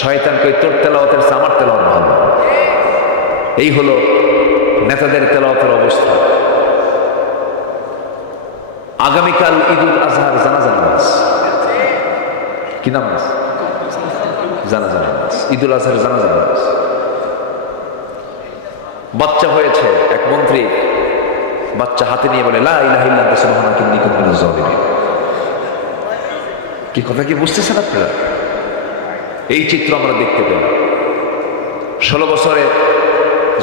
শয়তানকে তোর তেলাওয়াতের চেয়ে আমার তেলাওয়াত ভালো। এই হলো নেতাদের তেলাওয়াতের অবস্থা। আগামীকাল ঈদুল আজহার জানাজা নামাজ, কি নামাজ? জানাজা নামাজ, ঈদুল আজহার জানাজা নামাজ। বাচ্চা হয়েছে এক মন্ত্রী, বাচ্চা হাতে নিয়ে বলে লা ইলাহা ইল্লা আনতা সুবহানাকা ইন্নী কুনতু মিনাজ জালিমিন। কি কথা কি বুঝতেছেন আপনারা? এই চিত্র আমরা দেখতে পেলাম। 16 বছরে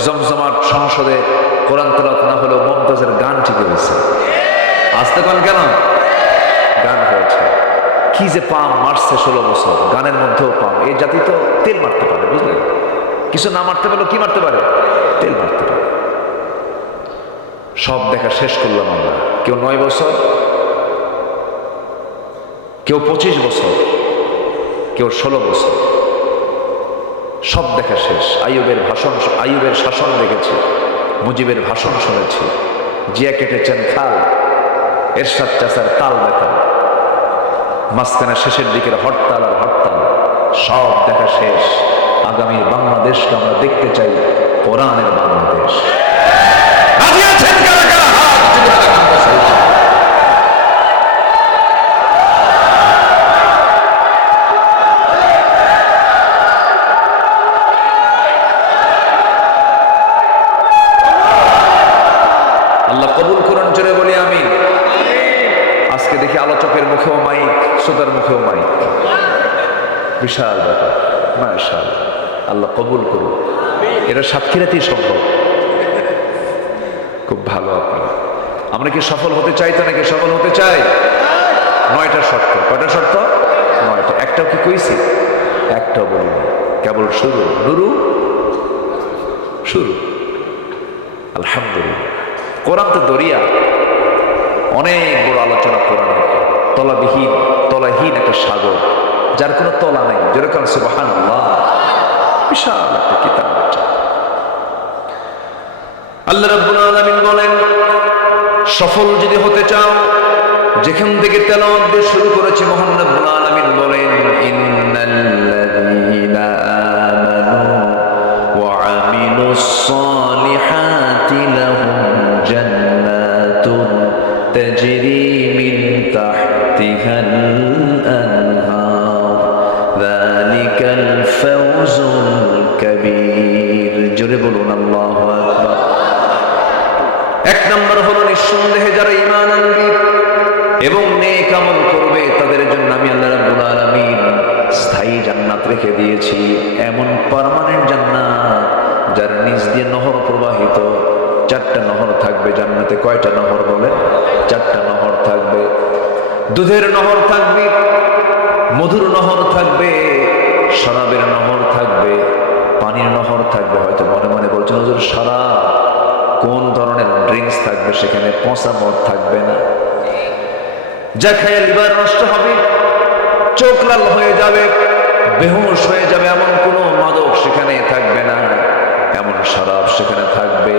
জমজমাট সংসদে কোরআন তেলাওয়াত না হলেও মমতাজের গান ঠিক হয়েছে। আসতে কোন কেন গান হয়েছে? কি যে পাম মারছে 16 বছর, গানের মধ্যেও পাম। এই জাতি তো তেল মারতে পারে, বুঝলেন? কিছু না মারতে পারলেও কি মারতে পারে? তেল মারতে পারে। সব দেখা শেষ করলাম আমরা। কেউ 9 বছর, কেউ 25 বছর, কেউ 16 বছর, সব দেখা শেষ। আইয়ুবের ভাষণ, আইয়ুবের শাসন দেখেছি, মুজিবের ভাষণ শুনেছি, জিয়া কেটেছেন খাল, এরশাদ চাচার তাল দেখা, মাঝখানে শেষের দিকের হরতাল আর হরতাল, সব দেখা শেষ। আগামী বাংলাদেশকে আমরা দেখতে চাই কোরআনের বাংলাদেশ। রাজি আছেন কারা কারা? হাত তুলে দেখান মুসলমান। আল্লাহ কবুল করুন, জোরে বলি আমিন। আজকে দেখি আলোচকের মুখেও মাইক, শ্রোতার মুখেও মাইক, বিশাল ব্যাপার। মাশাআল্লাহ, আল্লাহ কবুল করুন। এটা সাতক্ষীরাতেই সম্ভব। খুব ভালো। আপনারা, আমরা কি সফল হতে চাই তো নাকি? সফল হতে চাই। 9টা শর্ত। কয়টা শর্ত? 9টা। একটাও কি কইছি? একটাও বলিনি, কেবল শুরু। নুরু শুরু। আলহামদুলিল্লাহ। কোরআন তো দরিয়া, অনেক বড় আলোচনা কোরআনের। তলাবিহীন, তলাহীন একটা সাগর, যার কোনো তলা নাই। যেরকম সুবহানাল্লাহ, বিশাল একটা কিতাব। আল্লাহ রাব্বুল আলামিন বলেন, সফল যদি হতে চাও, যেখান থেকে তেলাওয়াত দিয়ে শুরু করেছে, মহান রাব্বুল আলামিন বলেন, ইন্নাল্লাযীনা আমানু ওয়া আমিলুস সালিহাতি লাহুম জান্নাতুন তাজরি মিন তাহতিহাল আনহার যালিকাল ফাওজুল কাবীর। জোরে বলুন আল্লাহু আকবার। এক নম্বর হলো, নিঃসন্দেহে যারা ঈমান আনবে এবং নেক আমল করবে, তাদের জন্য আমি আল্লাহ রাব্বুল আলামিন স্থায়ী জান্নাত রেখে দিয়েছি। এমন পার্মানেন্ট জান্নাত যার নিচ দিয়ে নহর প্রবাহিত। 4টা নহর থাকবে জান্নাতে। কয়টা নহর বলেন? 4টা নহর থাকবে। দুধের নহর থাকবে, মধুর নহর থাকবে, শরাবের নহর থাকবে, পানির নহর থাকবে। হয়তো মনে মনে বলছেন, হুজুর শরাব, কোন ধরনের ড্রিঙ্কস থাকবে সেখানে? পচা মদ থাকবে না, যা খেয়ে লিভার নষ্ট হবে, চোখ লাল হয়ে যাবে, বেহুশ হয়ে যাবে, এমন কোনো মাদক সেখানে থাকবে না। এমন শরাব সেখানে থাকবে,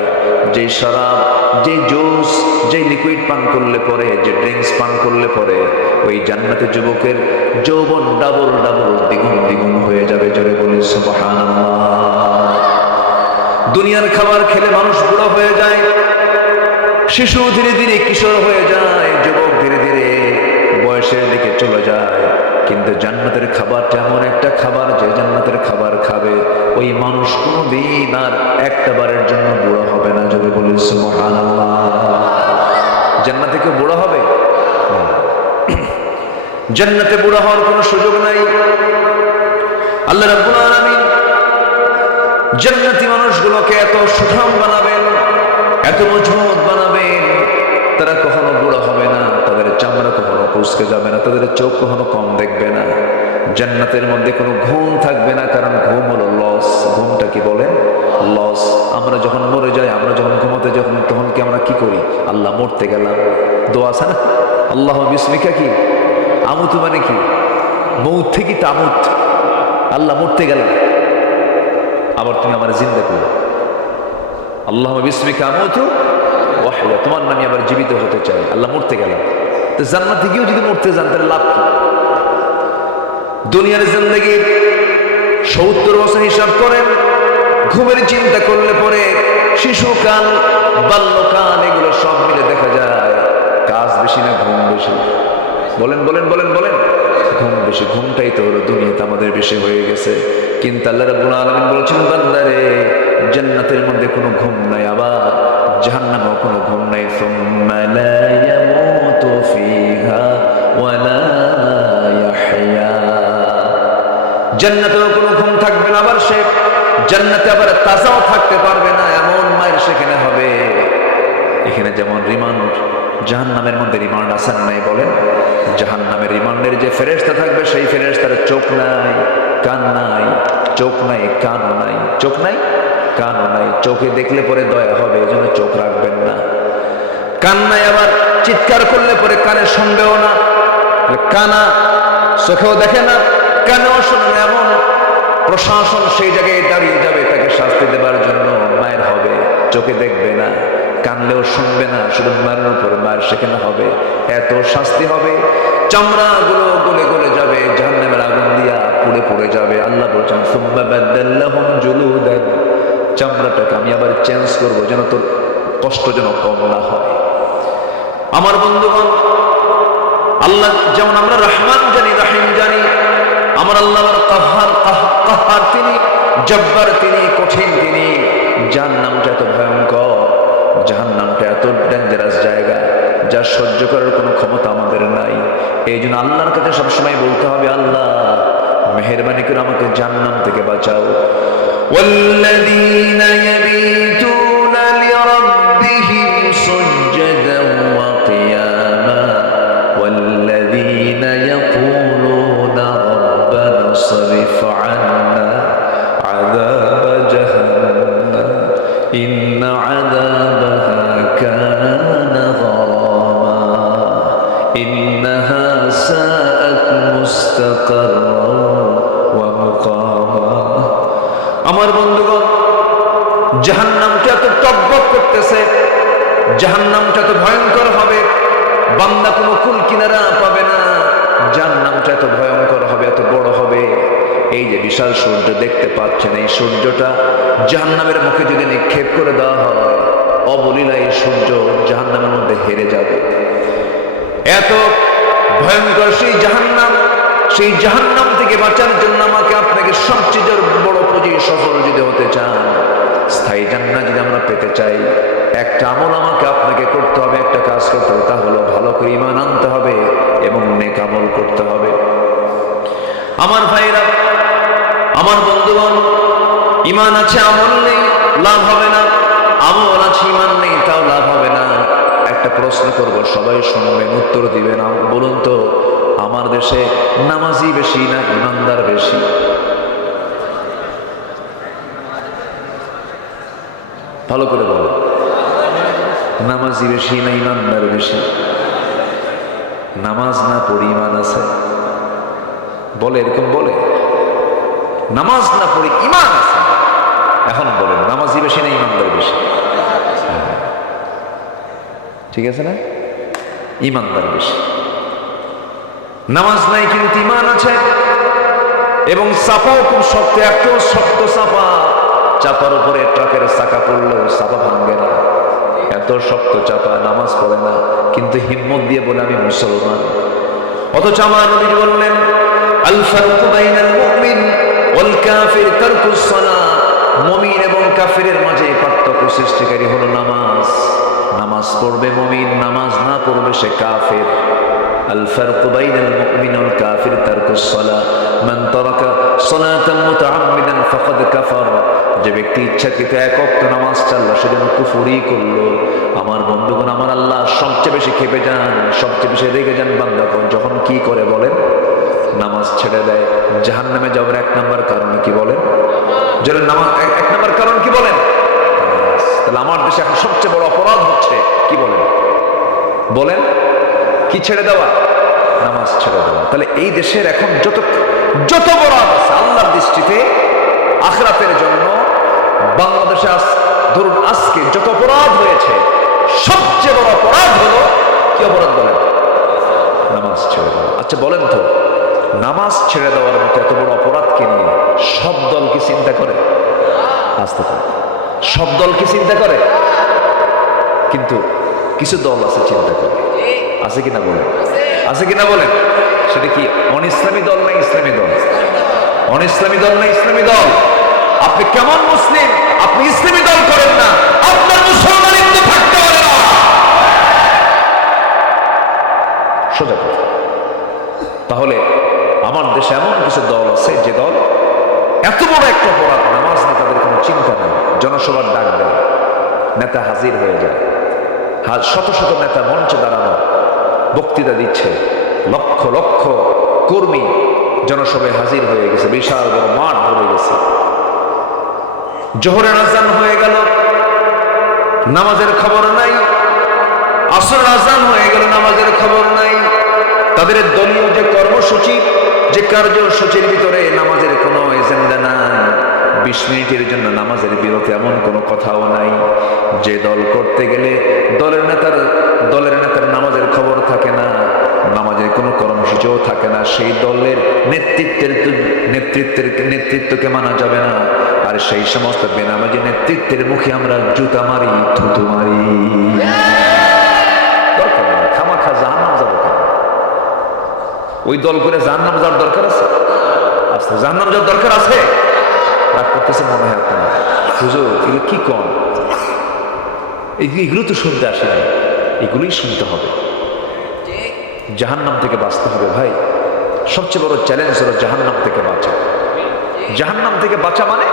যে শরাব, যে জুস, যে লিকুইড পান করলে পরে, যে ড্রিঙ্কস পান করলে পরে ওই জান্নাতে যুবকের যৌবন ডাবল ডাবল, দ্বিগুণ দ্বিগুণ হয়ে যাবে। জোরে বলি সুবহানাল্লাহ। দুনিয়ার খাবার খেলে মানুষ বুড়ো হয়ে যায়, শিশু ধীরে ধীরে কিশোর হয়ে যায়, যুবক ধীরে ধীরে বয়সের দিকে চলে যায়। কিন্তু জান্নাতের খাবারটা এমন একটা খাবার, যে জান্নাতের খাবার খাবে ওই মানুষ কোনোদিন আর একটা বারের জন্য বুড়ো হবে না। জোরে বলি সুবহানাল্লাহ। জান্নাতে কেউ বুড়ো হবে? জান্নাতে বুড়ো হওয়ার কোনো সুযোগ নাই। আল্লাহ রাব্বুল আলামিন জান্নাতি মানুষগুলোকে এত সুঠাম বানাবেন, এত মজবুত বানাবেন, তারা কখনো বুড়ো হবে না, তাদের চামড়া কখনো কুঁচকে যাবে না, তাদের চোখ কখনো কম দেখবে না। জান্নাতের মধ্যে কোনো ঘুম থাকবে না, কারণ ঘুম হলো লস। ঘুমটা কি বলেন? লস। আমরা যখন মরে যাই, আমরা যখন ঘুমাতে যখন, তখন কি আমরা কি করি? আল্লাহ মরতে গেলাম, দোয়া আছে না? আল্লাহ বিসমিকা, কি আমুতু মানে কি? মৌত থেকে তামুত, আল্লাহ মরতে গেলাম, আবার তুমি আমার জিন্দা করো। আল্লাহ বিসমিকা আমুতু ওয়াহইয়া, তোমার নামে আবার জীবিত হতে চাই। আল্লাহ মরতে গেলাম। তো জান্নাতে গিয়েও যদি মরতে যান, তাহলে লাভ কি? দুনিয়ার জিন্দেগি 70 বছর হিসাব করেন, ঘুমের চিন্তা করলে পরে শিশুকাল, বাল্যকাল, এগুলো সব মিলে দেখা যায় কাজ বেশি না ঘুম বেশি? বলেন বলেন বলেন বলেন। ঘুম বেশি। ঘুমটাই তো হলো দুনিয়াতে আমাদের বেশি হয়ে গেছে। কিন্তু আল্লাহ রাব্বুল আলামিন বলেছেন, বান্দারে জান্নাতের মধ্যে কোনো ঘুম নাই, আবার জাহান্নামেও কোনো ঘুম নাই। সুম্মা লা ইয়ামুতু ফিহা ওয়া লা ইয়াহইয়া। জান্নাতেও কোনো ঘুম থাকবে না, আবার সে জান্নাতে আবার তাজাও থাকতে পারবে না, এমন মায়ের সেখানে হবে। এখানে যেমন রিমান্ড, জাহান্নামের মধ্যে রিমান্ড আছে না নাই বলেন? জাহান্নামের রিমান্ডের যে ফেরেশতা থাকবে, সেই ফেরেশতার চোখ নাই, কান নাই, চোখ নাই, কানও নাই, চোখ নাই, কানও নাই। চোখে দেখলে পরে দয়া হবে, এই জন্য চোখ রাখবেন না। কান নাই, আবার চিৎকার করলে পরে কানে শুনবেও না, কানা, চোখেও দেখে না, কানেও শুনে না, এমন প্রশাসন সেই জায়গায় দাঁড়িয়ে যাবে তাকে শাস্তি দেবার জন্য। মায়ের হবে, চোখে দেখবে না, কানলেও শুনবে না, শুধু মায়ের উপর মায়ের সেখানে হবে। এত শাস্তি হবে, চামড়াগুলো গলে গলে যাবে, জাহান্নামের আগুন দিয়া পুড়ে পুড়ে যাবে। আল্লাহ বলছেন, সুম্মা বাদদাল্লাহুম জুলুদান, চামড়াটাকে আমি আবার চেঞ্জ করব, যেন তোর কষ্ট যেন কম না হয়। আমার বন্ধুগণ, আল্লাহ যেমন আমরা রহমান জানি, রহিম জানি, আমার আল্লাহ কাহ্হার তিনি, জব্বার তিনি, কঠিন তিনি। জাহান্নামটা এত ভয়ঙ্কর, জাহান্নামটা এত ডেঞ্জারাস জায়গা, যা সহ্য করার কোনো ক্ষমতা আমাদের নাই। এই জন্য আল্লাহর কাছে সবসময় বলতে হবে, আল্লাহ মেহেরবানি করে আমাকে জাহান্নাম থেকে বাঁচাও। ওয়াল্লাযীনা ইয়াবীতুনা লিরাব্বিহিম সুজদান ওয়া কিয়ামা ওয়াল্লাযীনা ইয়াকুলুনা রাব্বানা সরিফ আন্না আযাব জাহান্নাম ইন্না আযাবাহা কানা গরামা ইন্নাহা সাআত মুস্তাকাররান ওয়া মুকামা। আমার বন্ধুগণ, জাহান্নামটা এত টকবক করতেছে, জাহান্নামটা এত ভয়ঙ্কর হবে, বান্দা কোনো কুল কিনারা পাবে না। জাহান্নামটা এত ভয়ঙ্কর হবে, এত বড় হবে। এই যে বিশাল সূর্য দেখতে পাচ্ছেন, এই সূর্যটা জাহান্নামের মুখে যদি নিক্ষেপ করে দেওয়া হয়, অবলীলা এই সূর্য জাহান্নামের মধ্যে হেরে যাবে। এত ভয়ঙ্কর সেই জাহান্নাম। সেই জাহান্নাম থেকে বাঁচার জন্য আমাকে আপনাকে সবচেয়ে বড় পুঁজি, সফল যদি হতে চান, স্থায়ী জান্নাত যদি আমরা পেতে চাই, একটা আমল আমাকে আপনাকে করতে হবে, একটা কাজ করতে হবে, তা হলো ভালো করে ঈমান আনতে হবে এবং নেক আমল করতে হবে। আমার ভাইরা, আমার বন্ধুগণ, ঈমান আছে, আমল নেই, লাভ হবে না। আমল আছে, ঈমান নেই, তাও লাভ হবে না। একটা প্রশ্ন করব, সবাই শুনবেন, উত্তর দিবেন। বলুন তো, আমার দেশে নামাজি বেশি না ইমানদার বেশি? ভালো করে বলো, নামাজি বেশি না ইমানদার বেশি? নামাজ না পড়ি ইমান আছে বলে, এরকম বলে? নামাজ না পড়ি ইমান আছে। এখন বলেন, নামাজি বেশি না ইমানদার বেশি? ঠিক আছে না? ইমানদার বেশি। নামাজ নাই কিন্তু ইমান আছে, এবং চাপাও খুব শক্ত, এত শক্ত চাপা, চাপার উপরে ট্রাকের চাকা পড়লেও চাপা ভাঙবে না, এত শক্ত চাপা। নামাজ পড়ে না কিন্তু হিম্মত দিয়ে বলে আমি মুসলমান। অথচ আমার নবী বললেন, আল ফারকু বাইনাল মুমিন ওয়াল কাফির তারকুস সালাত। মুমিন এবং কাফিরের মাঝে পার্থক্য সৃষ্টিকারী হলো নামাজ। নামাজ পড়বে মুমিন, নামাজ না পড়বে সে কাফির। আল ফারকু বাইনাল মুমিন ওয়াল কাফির তারকুস সালাত। মান তারাকা সালাতান মুতাআম্মিদান ফাকাদ কাফার। যে ব্যক্তি ইচ্ছাকৃত এক ওয়াক্ত নামাজ ছাড়লো, সে যেন কুফরি করলো। আমার বন্ধুগণ, আমার আল্লাহ সবচেয়ে বেশি খেপে যান, সবচেয়ে বেশি রেগে যান বান্দাগণ যখন কি করে বলেন? নামাজ ছেড়ে দেয়। জাহান্নামে যাওয়ার এক নাম্বার কারণ কি বলেন? যারা নামাজ, এক নাম্বার কারণ কি বলেন? তাহলে আমার দেশে এখন সবচেয়ে বড় অপরাধ হচ্ছে কি বলেন? বলেন কি ছেড়ে দেওয়া? নামাজ ছেড়ে দেওয়া। তাহলে এই দেশের এখন যত অপরাধ আছে আল্লাহর দৃষ্টিতে, আখিরাতের জন্য বাংলাদেশে ধরুন আজকে যত অপরাধ হয়েছে, সবচেয়ে বড় অপরাধ হলো কি অপরাধ বলেন? নামাজ ছেড়ে দেওয়া। আচ্ছা বলেন তো, নামাজ ছেড়ে দেওয়ার মতো এত বড় অপরাধকে নিয়ে সব সব দল কি চিন্তা করে? কিন্তু কিছু দল আছে চিন্তা করে, আছে কিনা বলেন? আছে কিনা বলেন? সেটা কি অন ইসলামী দল না ইসলামী দল? অন ইসলামী দল না ইসলামী দল? আপনি কেমন মুসলিম আপনি ইসলামী দল করেন না, আপনার মুসলমানিত্ব থাকতে পারে না। সোজা কথা। তাহলে আমার দেশে এমন কিছু দল আছে যে দল এত বড় একটা অপরাধ, নামাজ না তাদের কোনো চিন্তা নেই, জনসভার ডাক দেয়, নেতা হাজির হয়ে যায়, শত শত নেতা মঞ্চে দাঁড়ানো বক্তৃতা দিচ্ছে, লক্ষ লক্ষ কর্মী জনসভায় হাজির হয়ে গেছে, বিশাল বড় মাঠ ভরে গেছে। জোহরের আজান হয়ে গেল, নামাজের খবর নাই। আসরের আজান হয়ে গেল, নামাজের খবর নাই। তাদের দলীয় যে কর্মসূচি, যে কার্যসূচির ভিতরে নামাজের কোনো এজেন্ডা নাই। 20 মিনিটের জন্য নামাজের বিরতি এমন কোনো কথাও নাই। যে দল করতে গেলে দলের নেতার নামাজের খবর থাকে না, নামাজের কোনো কর্মসূচিও থাকে না, সেই দলের নেতৃত্বকে মানা যাবে না। আর সেই সমস্ত বেনামাজি নেতৃত্বের মুখে আমরা জুতা মারি, থুতু মারি। দরকার নেই, খামাখা জাহান্নাম যাবো কেন? ওই দল করে জাহান্নাম যাওয়ার দরকার আছে? আচ্ছা, জাহান্নাম যাওয়ার দরকার আছে? রাগ করতেছে মনে হয় আপনার, হুজুর এগুলো কি কম? এগুলো তো শুনতে আসে না, এগুলোই শুনতে হবে। জাহান্নাম থেকে বাঁচতে হবে ভাই। সবচেয়ে বড় চ্যালেঞ্জ হলো জাহান্নাম থেকে বাঁচা। জাহান্নাম থেকে বাঁচা মানে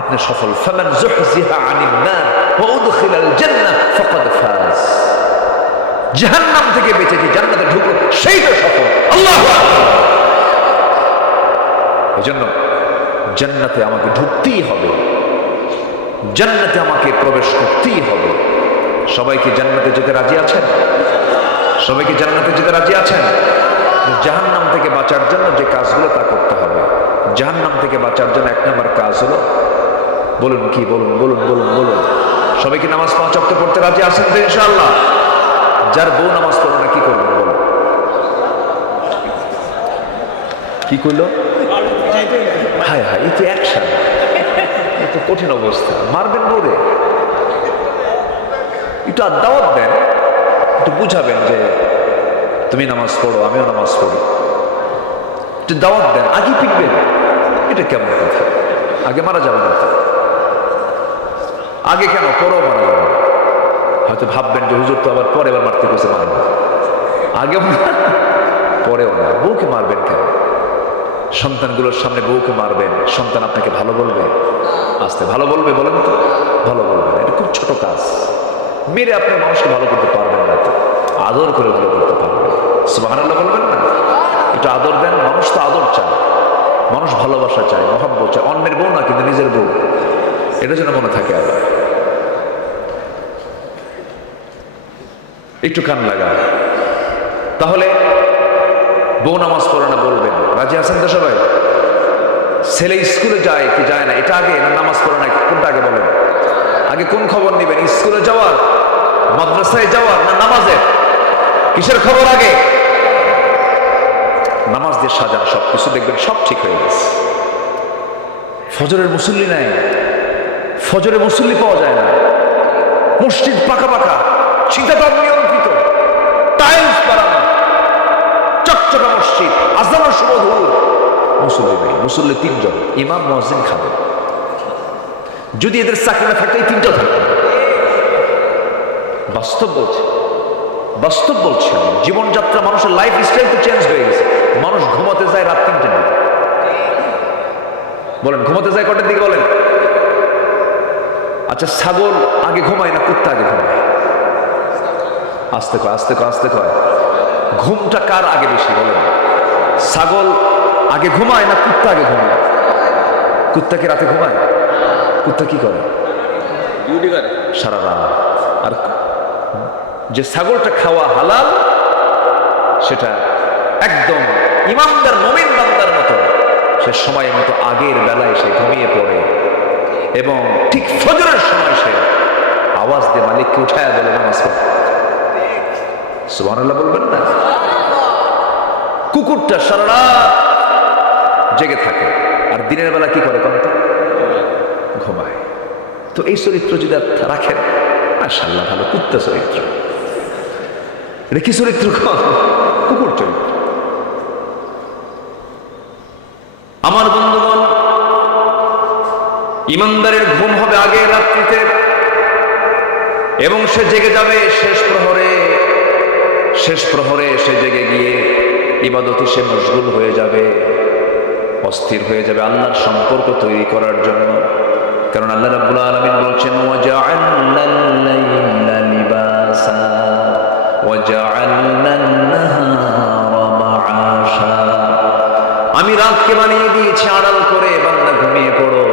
আপনি সফল। ফামান যুহজিহা আনিন নার ওয়া উদখিলাল জান্নাহ ফাকাদ ফাজ। জাহান্নাম থেকে বেঁচে যে জান্নাতে ঢুকলো সেই তো সফল। আল্লাহু আকবার। এজন্য জান্নাতে আমাকে ঢুকতেই হবে, জান্নাতে আমাকে প্রবেশ করতেই হবে। সবাইকে জান্নাতে যেতে রাজি আছেন? সবাইকে জান্নাতে যেতে রাজি আছেন? জাহান্নাম থেকে বাঁচার জন্য যে কাজগুলো তা করতে হবে। জাহান্নাম থেকে বাঁচার জন্য 1 নম্বর কাজ হলো, বলুন কি? বলুন বলুন বলুন বলুন। সবাইকে নামাজ 5 ওয়াক্ত পড়তে রাজি আছেন তো ইনশাআল্লাহ? যার বউ নামাজ পড়ে না কি করবেন বলুন? কি করলো? হায় হায়, এই তো অ্যাকশন, এই তো কঠিন অবস্থা। মারবেন বউরে? একটু দাওয়াত দেন, একটু বুঝাবেন যে তুমি নামাজ পড়ো, আমিও নামাজ পড়ি, একটু দাওয়াত দেন। আগে পিটবেন, এটা কেমন কথা? আগে মারা যাবে না তো? আগে কেন? পরেও মারা যাবে না। হয়তো ভাববেন যে হুজুর তো আবার পরে এবার মারতে গেছে, মারবে। আগেও পরেও না। বউকে মারবেন কেন? সন্তানগুলোর সামনে বউকে মারবেন, সন্তান আপনাকে ভালো বলবে? আসতে ভালো বলবে? বলেন তো, ভালো বলবে না। এটা খুব ছোট কাজ। মেরে আপনি মানুষকে ভালো করতে পারবেন না, তো আদর করে ভালো করতে পারবেন। সুবহানাল্লাহ বলবেন না? একটু আদর দেন। মানুষ তো আদর চায়, মানুষ ভালোবাসা চায়, মহব্বত চায়। অন্যের বউ না, কিন্তু নিজের বউ, এটা যেন মনে থাকে। আবার একটু কান লাগায়। তাহলে বউ নামাজ পড়ে না বলবেন, রাজি আছেন তো সবাই? ছেলে স্কুলে যায় কি যায় না, এটা আগে না নামাজ পড়ে না, কোনটা আগে বলেন? আগে কোন খবর নেবেন? স্কুলে যাওয়ার, মাদ্রাসায় যাওয়ার, না নামাজের? কিসের খবর আগে? নামাজ দিয়ে সাজান, সবকিছু দেখবেন সব ঠিক হয়ে গেছে। ফজরের মুসল্লি নাই, ফজরে মুসল্লি পাওয়া যায় না। মসজিদ পাকা পাকা, শীতাতাপ নিয়ন্ত্রিত, টাইলস বানানো, চকচকা মসজিদ, আজানের সুমধুর, মুসল্লি নেই। মুসল্লি 3 জন, ইমাম, মুয়াজ্জিন, খাদেম। যদি এদের চাকরি না থাকতো এই 3টা থাকতো। বাস্তব বলছি, বাস্তব বলছি। জীবনযাত্রা, মানুষের লাইফ স্টাইল তো চেঞ্জ হয়ে গেছে। মানুষ ঘুমাতে যায় রাত 3টার দিকে। বলেন ঘুমাতে যায় কটার দিকে বলেন? আচ্ছা, ছাগল আগে ঘুমায় না কুত্তা আগে ঘুমায়? আস্তে কয়, আস্তে কয়, আস্তে কয়। ঘুমটা কার আগে বেশি বলেন? ছাগল আগে ঘুমায় না কুত্তা আগে ঘুমায়? কুত্তা কি রাতে ঘুমায়? কুত্তা কি করে? ডিউটি করে সারা রাত। আর যে ছাগলটা খাওয়া হালাল, সেটা একদম ইমানদার মুমিন বান্দার মতো, সে সময় মতো আগের বেলায় সে ঘুমিয়ে পড়ে এবং ঠিক ফজরের সময় সে আওয়াজ দিয়ে মালিককে উঠায়া বলে নামাজ পড়ে। সুবহানাল্লাহ বলবেন না? কুকুরটা সারা রাত জেগে থাকে, আর দিনের বেলা কি করে? কোনটা? ঘুমায়। তো এই চরিত্র যদি রাখেন, মাশাআল্লাহ, ভালো কুত্তা চরিত্র। এটা কি চরিত্র? কুকুর চরিত্র। আমার বন্ধুগণ, ইমানদারের ঘুম হবে আগের রাত্রিতে এবং সে জেগে যাবে শেষ প্রহরে। শেষ প্রহরে সে জেগে গিয়ে ইবাদতে সে মশগুল হয়ে যাবে, অস্থির হয়ে যাবে আল্লাহর সম্পর্ক তৈরি করার জন্য। কারণ আল্লাহ রাব্বুল আলামিন বলছেন, ওয়াজআলনাল লাইলা লিবাসা ওয়াজআলনান নাহারা মাআশা। আমি রাতকে বানিয়ে দিয়েছি আড়াল করে, বান্দা ঘুমিয়ে পড়ো,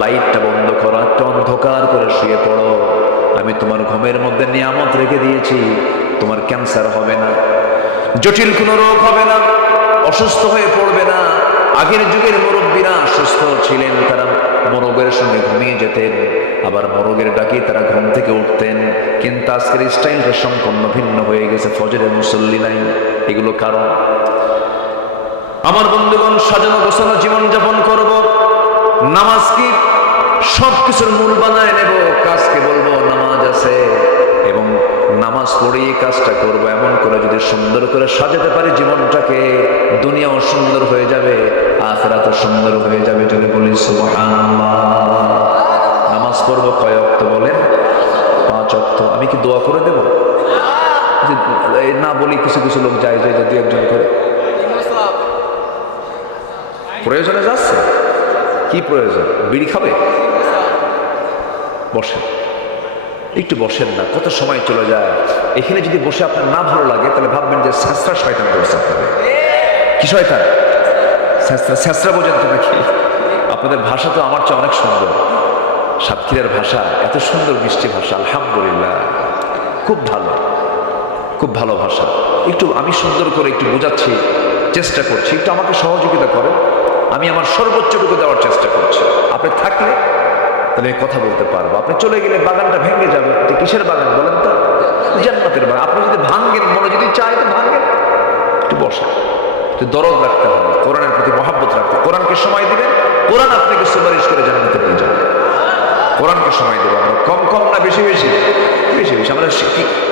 লাইটটা বন্ধ করো, একটু অন্ধকার করে শুয়ে পড়ো। আমি তোমার ঘুমের মধ্যে নিয়ামত রেখে দিয়েছি, তোমার ক্যান্সার হবে না, জটিল কোনো রোগ হবে না, অসুস্থ হয়ে পড়বে না। আগের যুগের মুরব্বীরা সুস্থ ছিলেন, তারা মোরগের সঙ্গে ঘুমিয়ে যেতেন, আবার মোরগের ডাকেই তারা ঘুম থেকে উঠতেন। কিন্তু আজকের স্টাইলটা সম্পূর্ণ ভিন্ন হয়ে গেছে, ফজরের মুসল্লি নাই। এগুলো কারণ। আমার বন্ধুগণ, সাজানো গোছানো জীবনযাপন করব, নামাজ কি সবকিছুর মূল বানায় নেব, কাজকে বলবো নামাজ আছে এবং নামাজ পড়েই কাজটা করব। এমন করে যদি সুন্দর করে সাজাতে পারি জীবনটাকে, দুনিয়াও সুন্দর হয়ে যাবে, আখিরাতও সুন্দর হয়ে যাবে। যদি বলি সুবহানাল্লাহ। নামাজ পড়বো কয় ওয়াক্ত বলেন? 5 ওয়াক্ত। আমি কি দোয়া করে দেব? না বলি, কিছু কিছু লোক যায় যায় যদি একজন করে প্রয়োজনে যাচ্ছে। কি প্রয়োজন? বিড়ি খাবে? বসেন, একটু বসেন না, কত সময় চলে যায়। এখানে যদি বসে আপনার না ভালো লাগে তাহলে ভাববেন যে শাস্ত্রা শয়তান করছে আপনাদের। কি শয়তান? শাস্ত্রা বোঝেন তো নাকি? আপনাদের ভাষা তো আমার চেয়ে অনেক সুন্দর। সাতক্ষীরার ভাষা এত সুন্দর, মিষ্টি ভাষা, আলহামদুলিল্লাহ, খুব ভালো, খুব ভালো ভাষা। একটু আমি সুন্দর করে একটু বোঝাচ্ছি, চেষ্টা করছি, একটু আমাকে সহযোগিতা করেন। আমি আমার সর্বোচ্চটুকু দেওয়ার চেষ্টা করছি। আপনি থাকলে তাহলে কথা বলতে পারবো, আপনি চলে গেলে বাগানটা ভেঙে যাবে। কিসের বাগান বলেন তো? জান্নাতের বাগান। আপনি যদি ভাঙ্গেন, মনে যদি চাই তো ভাঙ্গেন, একটু বসেন, একটু দরদ রাখতে হবে, কোরআনের প্রতি মহব্বত রাখতে। কোরআনকে সময় দিবেন, কোরআন আপনাকে সুপারিশ করে জান্নাতে নিয়ে যাবে। কোরআনকে সময় দেবো আমরা, কম কম না বেশি বেশি? বেশি বেশি। আমরা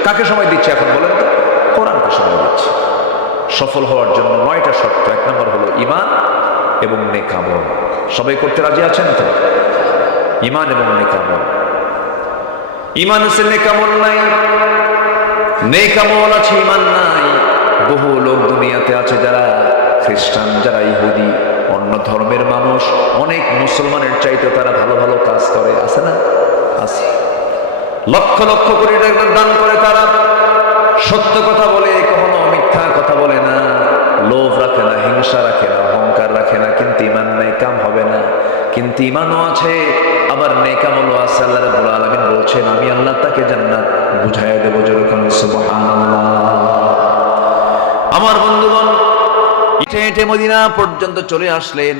কাকে সময় দিচ্ছি এখন বলেন তো? কোরআনকে সময় দিচ্ছি। সফল হওয়ার জন্য 9টা শর্ত। 1 নম্বর হলো ঈমান এবং নেক আমল। সবাই করতে রাজি আছেন তো? ঈমান এবং নেক আমল। ঈমান আছে, নেক আমল নাই। নেক আমল আছে, ঈমান নাই। বহু লোক দুনিয়াতে আছে যারা খ্রিস্টান, যারা ইহুদি, অন্য ধর্মের মানুষ, অনেক মুসলমানের চাইতে তারা ভালো ভালো কাজ করে, আছে না? আছে। লক্ষ লক্ষ কোটি টাকা দান করে তারা, সত্য কথা বলে, কখনো মিথ্যা কথা বলে না, লোভ রাখে না, হিংসা রাখে না, অহংকার রাখে না। কিন্তু ঈমান নাই, কাম হবে না। কিন্তু ঈমানও আছে, আবার নেক আমলও আছে। আল্লাহ রাব্বুল আলামিন বলছেন, আমি আল্লাহ তাকে জান্নাত বুঝাইয়া দেব। যেরকম সুবহানাল্লাহ। আমার বন্ধুগণ, হেঁটে হেঁটে মদিনা পর্যন্ত চলে আসলেন।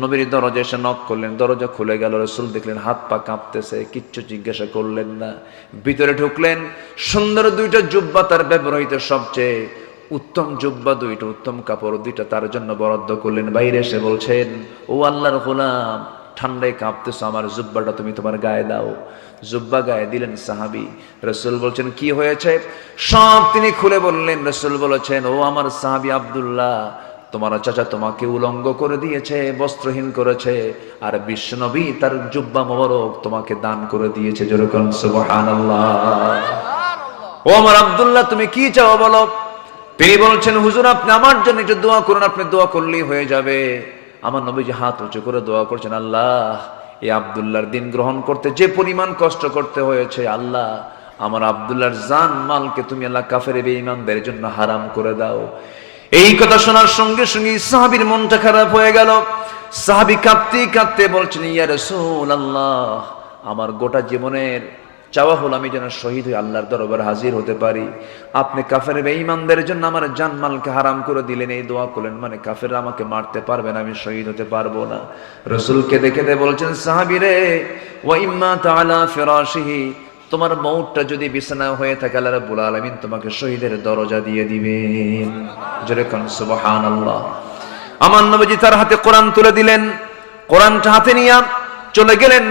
নবীর দরজা এসে নক করলেন, দরজা খুলে গেল। রাসূল দেখলেন হাত পা কাঁপতেছে, কিচ্ছু জিজ্ঞাসা করলেন না। ভিতরে ঢুকলেন, সুন্দর 2টা জুব্বা, তার ব্যবহৃত সবচেয়ে উত্তম জুব্বা, 2টা উত্তম কাপড়, 2টা তার জন্য বরাদ্দ করলেন। বাইরে এসে বলছেন, ও আল্লাহর গোলাম, ঠান্ডায় কাঁপতেছো, আমার জুব্বাটা তুমি তোমার গায়ে দাও। জুব্বা গায়ে দিলেন সাহাবী। রাসূল বলছেন, কি হয়েছে? সব তিনি খুলে বললেন। রাসূল বলেছেন, ও আমার সাহাবী আব্দুল্লাহ, তোমার চাচা তোমাকে উলঙ্গ করে দিয়েছে, বস্ত্রহীন করেছে, আর বিশ্বনবী তার জুব্বা মোবারক তোমাকে দান করে দিয়েছে। যেরকম সুবহানাল্লাহ। ও আমার আব্দুল্লাহ, তুমি কি চাও বলো? তিনি বলছেন, হুজুর, আপনি আমার জন্য একটু দোয়া করুন। আপনি দোয়া করলেই হয়ে যাবে। আমার নবীজি হাত উঁচু করে দোয়া করছেন, আল্লাহ, এই আব্দুল্লাহর দিন গ্রহণ করতে যে পরিমাণ কষ্ট করতে হয়েছে, আল্লাহ, আমার আব্দুল্লাহর জান মালকে তুমি আল্লাহ কাফের বেঈমানদের জন্য হারাম করে দাও। এই কথা শোনার সঙ্গে সঙ্গে সাহাবীর মনটা খারাপ হয়ে গেল। সাহাবী কাঁদতে কাঁদতে বলছেন, ইয়া রাসূলুল্লাহ, আমার গোটা জীবনের চাওয়া হলো আমি যেন শহীদ হয়ে আল্লাহর দরবারে হাজির হতে পারি। আপনি কাফের বেঈমানদের জন্য আমার জানমালকে হারাম করে দিলেন, এই দোয়া করলেন, মানে কাফেররা আমাকে মারতে পারবে না, আমি শহীদ হতে পারবো না। রাসূলকে দেখে বলছেন, সাহাবী রে, ওয়া ইম্মা তাআলা ফিরাশিহি, তোমার মউতটা যদি বিছানা হয়ে থাকে, আল্লাহ রাব্বুল আলামিন তোমাকে শহীদের দরজা দিয়ে দিবেন। জোরে কোন সুবহানাল্লাহ। আমার নবীজি তার হাতে কোরআন তুলে দিলেন। কোরআনটা হাতে নিয়ে চলে গেলেন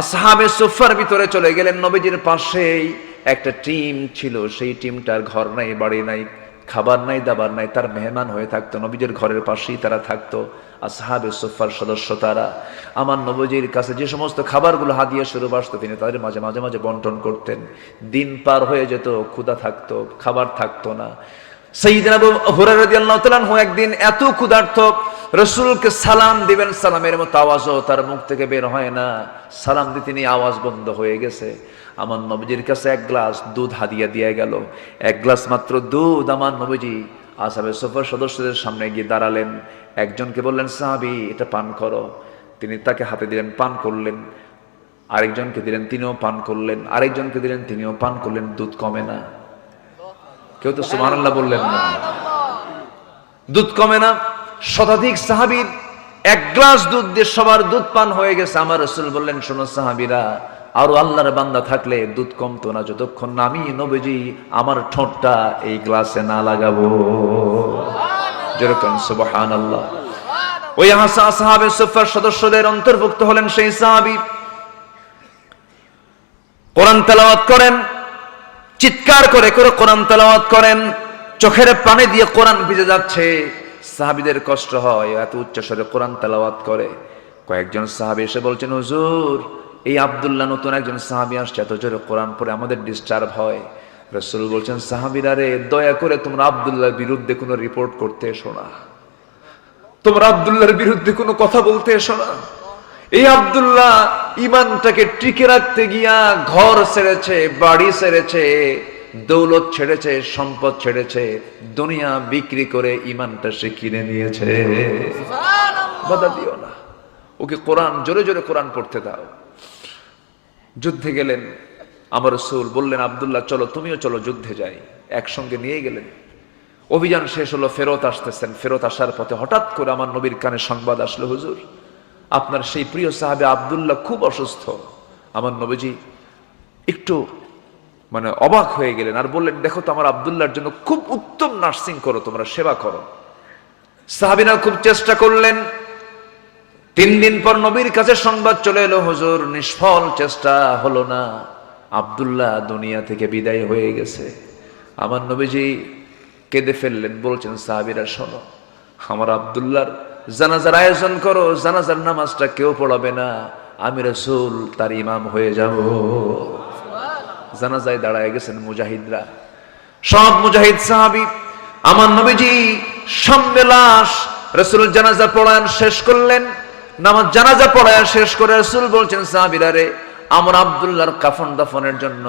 আসহাবে সুফার ভিতরে চলে গেলেন। নবীজির পাশেই একটা টিম ছিল, সেই টিমটার ঘর নাই, বাড়ি নাই, খাবার নাই, দাবার নাই, তার মেহমান হয়ে থাকতো। নবীজির ঘরের পাশেই তারা থাকতো। আসহাবে সুফার সদস্য তারা। আমার নবীজির কাছে যে সমস্ত খাবারগুলো হাদিয়া স্বরূপ আসতো, তিনি তাদের মাঝে মাঝে মাঝে বন্টন করতেন। দিন পার হয়ে যেত, ক্ষুধা থাকতো, খাবার থাকতো না। সাইয়্যিদনা আবু হুরায়রা রাদিয়াল্লাহু তাআলা আনহু একদিন এত ক্ষুধার্ত, রাসূলকে সালাম দিবেন, সালামের মতো আওয়াজও তার মুখ থেকে বের হয় না। সালাম দিতে নিয়ে আওয়াজ বন্ধ হয়ে গেছে। আমার নবীজির কাছে এক গ্লাস দুধ হাদিয়া দিয়ে গেল। এক গ্লাস মাত্র দুধ। আমার নবীজি আসহাবে সুফার সদস্যদের সামনে গিয়ে দাঁড়ালেন। একজনকে বললেন, সাহাবী এটা পান করো। তিনি তাকে হাতে দিলেন, পান করলেন। আরেকজনকে দিলেন, তিনিও পান করলেন। আরেকজনকে দিলেন, তিনিও পান করলেন। দুধ কমে না। কেউ তো সুবহানাল্লাহ বললেন না। দুধ কমে না। শতাধিক সাহাবীর এক গ্লাস দুধ দিয়ে সবার দুধ পান হয়ে গেছে। আমার রাসূল বললেন, শোনো সাহাবীরা, আরো আল্লাহর বান্দা থাকলে দুধ কমতো না যতক্ষণ না আমি নবীজি আমার ঠোঁটটা এই গ্লাসে না লাগাবো। যেরকম সুবহানাল্লাহ। ওই আসহাবে সুফার সদস্যদের অন্তর্ভুক্ত হলেন সেই সাহাবী। কোরআন তেলাওয়াত করেন, চিৎকার করে করে কোরআন তেলাওয়াত করেন। চোখের পানি দিয়ে কোরআন ভিজে যাচ্ছে। সাহাবীদের কষ্ট হয়, এত উচ্চস্বরে কোরআন তেলাওয়াত করে। কয়েকজন সাহাবী এসে বলছেন, হুজুর এই আব্দুল্লাহ নতুন একজন সাহাবী আসছে, এত জোরে কোরআন পড়ে আমাদের ডিস্টার্ব হয়। রাসূল বলছেন, সাহাবীরা রে, দয়া করে তোমরা আব্দুল্লাহর বিরুদ্ধে কোনো রিপোর্ট করতে এসো না, তোমরা আব্দুল্লাহর বিরুদ্ধে কোনো কথা বলতে এসো না। এই আব্দুল্লাহ ইমানটাকে টিকে রাখতে গিয়া ঘর ছেড়েছে, বাড়ি ছেড়েছে, দৌলত ছেড়েছে, সম্পদ ছেড়েছে, দুনিয়া বিক্রি করে ইমানটা সে কিনে নিয়েছে। বাধা দিও না, ওকে কোরআন জোরে জোরে কোরআন পড়তে দাও। যুদ্ধে গেলেন। আমার রাসূল বললেন, আব্দুল্লাহ চলো, তুমিও চলো, যুদ্ধে যাই। একসঙ্গে নিয়ে গেলেন। অভিযান শেষ হলো, ফেরত আসতেছেন। ফেরত আসার পথে হঠাৎ করে আমার নবীর কানে সংবাদ আসলো, হুজুর আপনার সেই প্রিয় সাহাবে আব্দুল্লাহ খুব অসুস্থ। আমার নবীজি একটু অবাক হয়ে গেলেন, আর বললেন, দেখো তো আমার আব্দুল্লাহর জন্য খুব উত্তম নার্সিং করো, তোমরা সেবা করো। সাহাবীরা খুব চেষ্টা করলেন। 3 দিন পর নবীর কাছে সংবাদ চলে এলো, হুজুর নিষ্ফল চেষ্টা হলো না, আব্দুল্লাহ দুনিয়া থেকে বিদায় হয়ে গেছে। আমার নবীজি কেঁদে ফেললেন। বলছেন, সাহাবীরা শোনো, আমার আব্দুল্লাহর জানাজার আয়োজন করো। জানাজার নামাজটা কেউ পড়াবে না, আমি রাসূল তার ইমাম হয়ে যাব। জানাজায় দাঁড়ায় গেছেন মুজাহিদরা, সব মুজাহিদ সাহাবী। আমার নবীজি সামনে লাশ। রাসূল জানাজা পড়ান শেষ করলেন। জানাজা পড়ায় শেষ করে রাসূল বলছেন, সাহাবীরা রে, আমার আব্দুল্লাহর কাফন দাফনের জন্য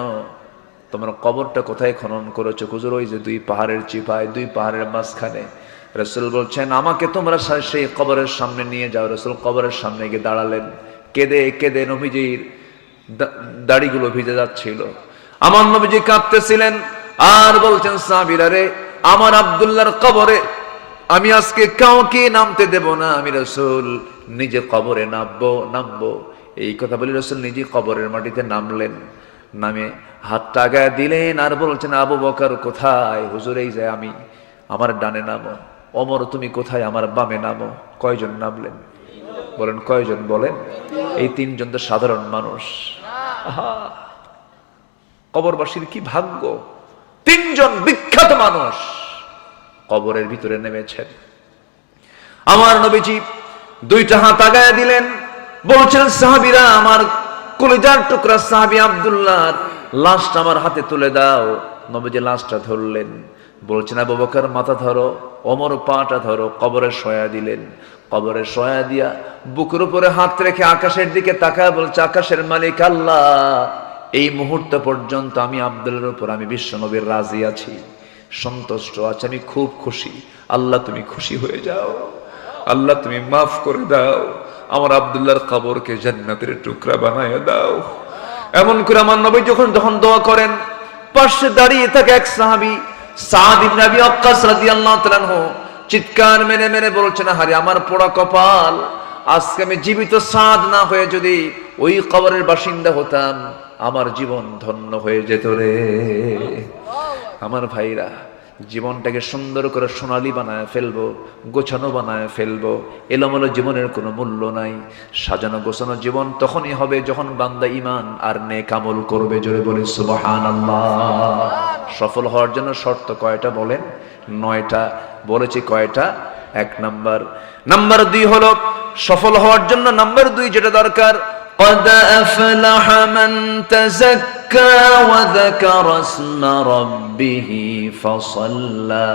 তোমরা কবরটা কোথায় খনন করেছো? হুজুর ওই যে 2 পাহাড়ের চিপায়, 2 পাহাড়ের মাঝখানে। রাসূল বলছেন, আমাকে তোমরা সেই কবরের সামনে নিয়ে যাও। রাসূল কবরের সামনে গিয়ে দাঁড়ালেন। কেঁদে কেঁদে নবীজির দাড়িগুলো ভিজে যাচ্ছিল। আমার নবীজি কাঁদতেছিলেন আর বলছেন, সাহাবীরা রে, আমার আব্দুল্লাহর কবরে আমি আজকে কাউকে নামতে দেব না, আমি রাসূল নিজে কবরে নামবো। এই কথা বলে রাসূল নিজে কবরের মাটিতে নামলেন। নামে হাতটা আগায় দিলেন আর বলছেন, আবু বকর কোথায়? হুজুর এই যে আমি, আমার ডানে নামো। ওমর তুমি কোথায়? আমার বামে নামো। কয়জন নামলেন বলেন? কয়জন বলেন? এই 3 জন তো সাধারণ মানুষ। কবরবাসীর কি ভাগ্য! 3 জন বিখ্যাত মানুষ কবরের ভিতরে নেমেছেন। আমার নবীজি 2টা হাত আগায় দিলেন, বলছেন, সাহাবীরা, আমার কলিজার টুকরা সাহাবী আব্দুল্লাহর লাশটা আমার হাতে তুলে দাও। নবীজি লাশটা ধরলেন। বলছেন, আবু বকর মাথা ধরো, ওমর পাটা ধরো। কবরে শোয়া দিলেন। কবরে শোয়া দিয়া বুকের উপরে হাত রেখে আকাশের দিকে তাকায় বলছে, আকাশের মালিক আল্লাহ, এই মুহূর্ত পর্যন্ত আমি আব্দুল্লাহর উপর, আমি বিশ্ব নবীর রাজি আছি, সন্তুষ্ট আছি, আমি খুব খুশি। আল্লাহ তুমি খুশি হয়ে যাও, আল্লাহ তুমি মাফ করে দাও, আমার আব্দুল্লাহর কবরকে জান্নাতের টুকরা বানায় দাও। এমন করে আমার নবী যখন দোয়া করেন, পাশে দাঁড়িয়ে থাকে এক সাহাবী সাদ ইবনে আবি ওয়াক্কাস রাদিয়াল্লাহু তাআলা আনহু, চিৎকার মেরে মেরে বলছেন, আরে আমার পোড়া কপাল, আজকে আমি জীবিত সাদ না হয়ে যদি ওই কবরের বাসিন্দা হতাম, আমার জীবন ধন্য হয়ে যেত রে। আমার ভাইরা, জীবনটাকে সুন্দর করে সোনালী বানায় ফেলবো, গোছানো বানায় ফেলবো। এলোমেলো জীবনের কোনো মূল্য নাই। সাজানো গোছানো জীবন তখনই হবে যখন বান্দা ঈমান আর নেক আমল করবে। জোরে বলি সুবহানাল্লাহ। সফল হওয়ার জন্য শর্ত কয়টা বলেন? 9টা। বলেছি কয়টা? 1 নাম্বার। নাম্বার 2 হলো সফল হওয়ার জন্য নাম্বার 2 যেটা দরকার, قد أفلح من تزكى وذكر اسم ربه فصلى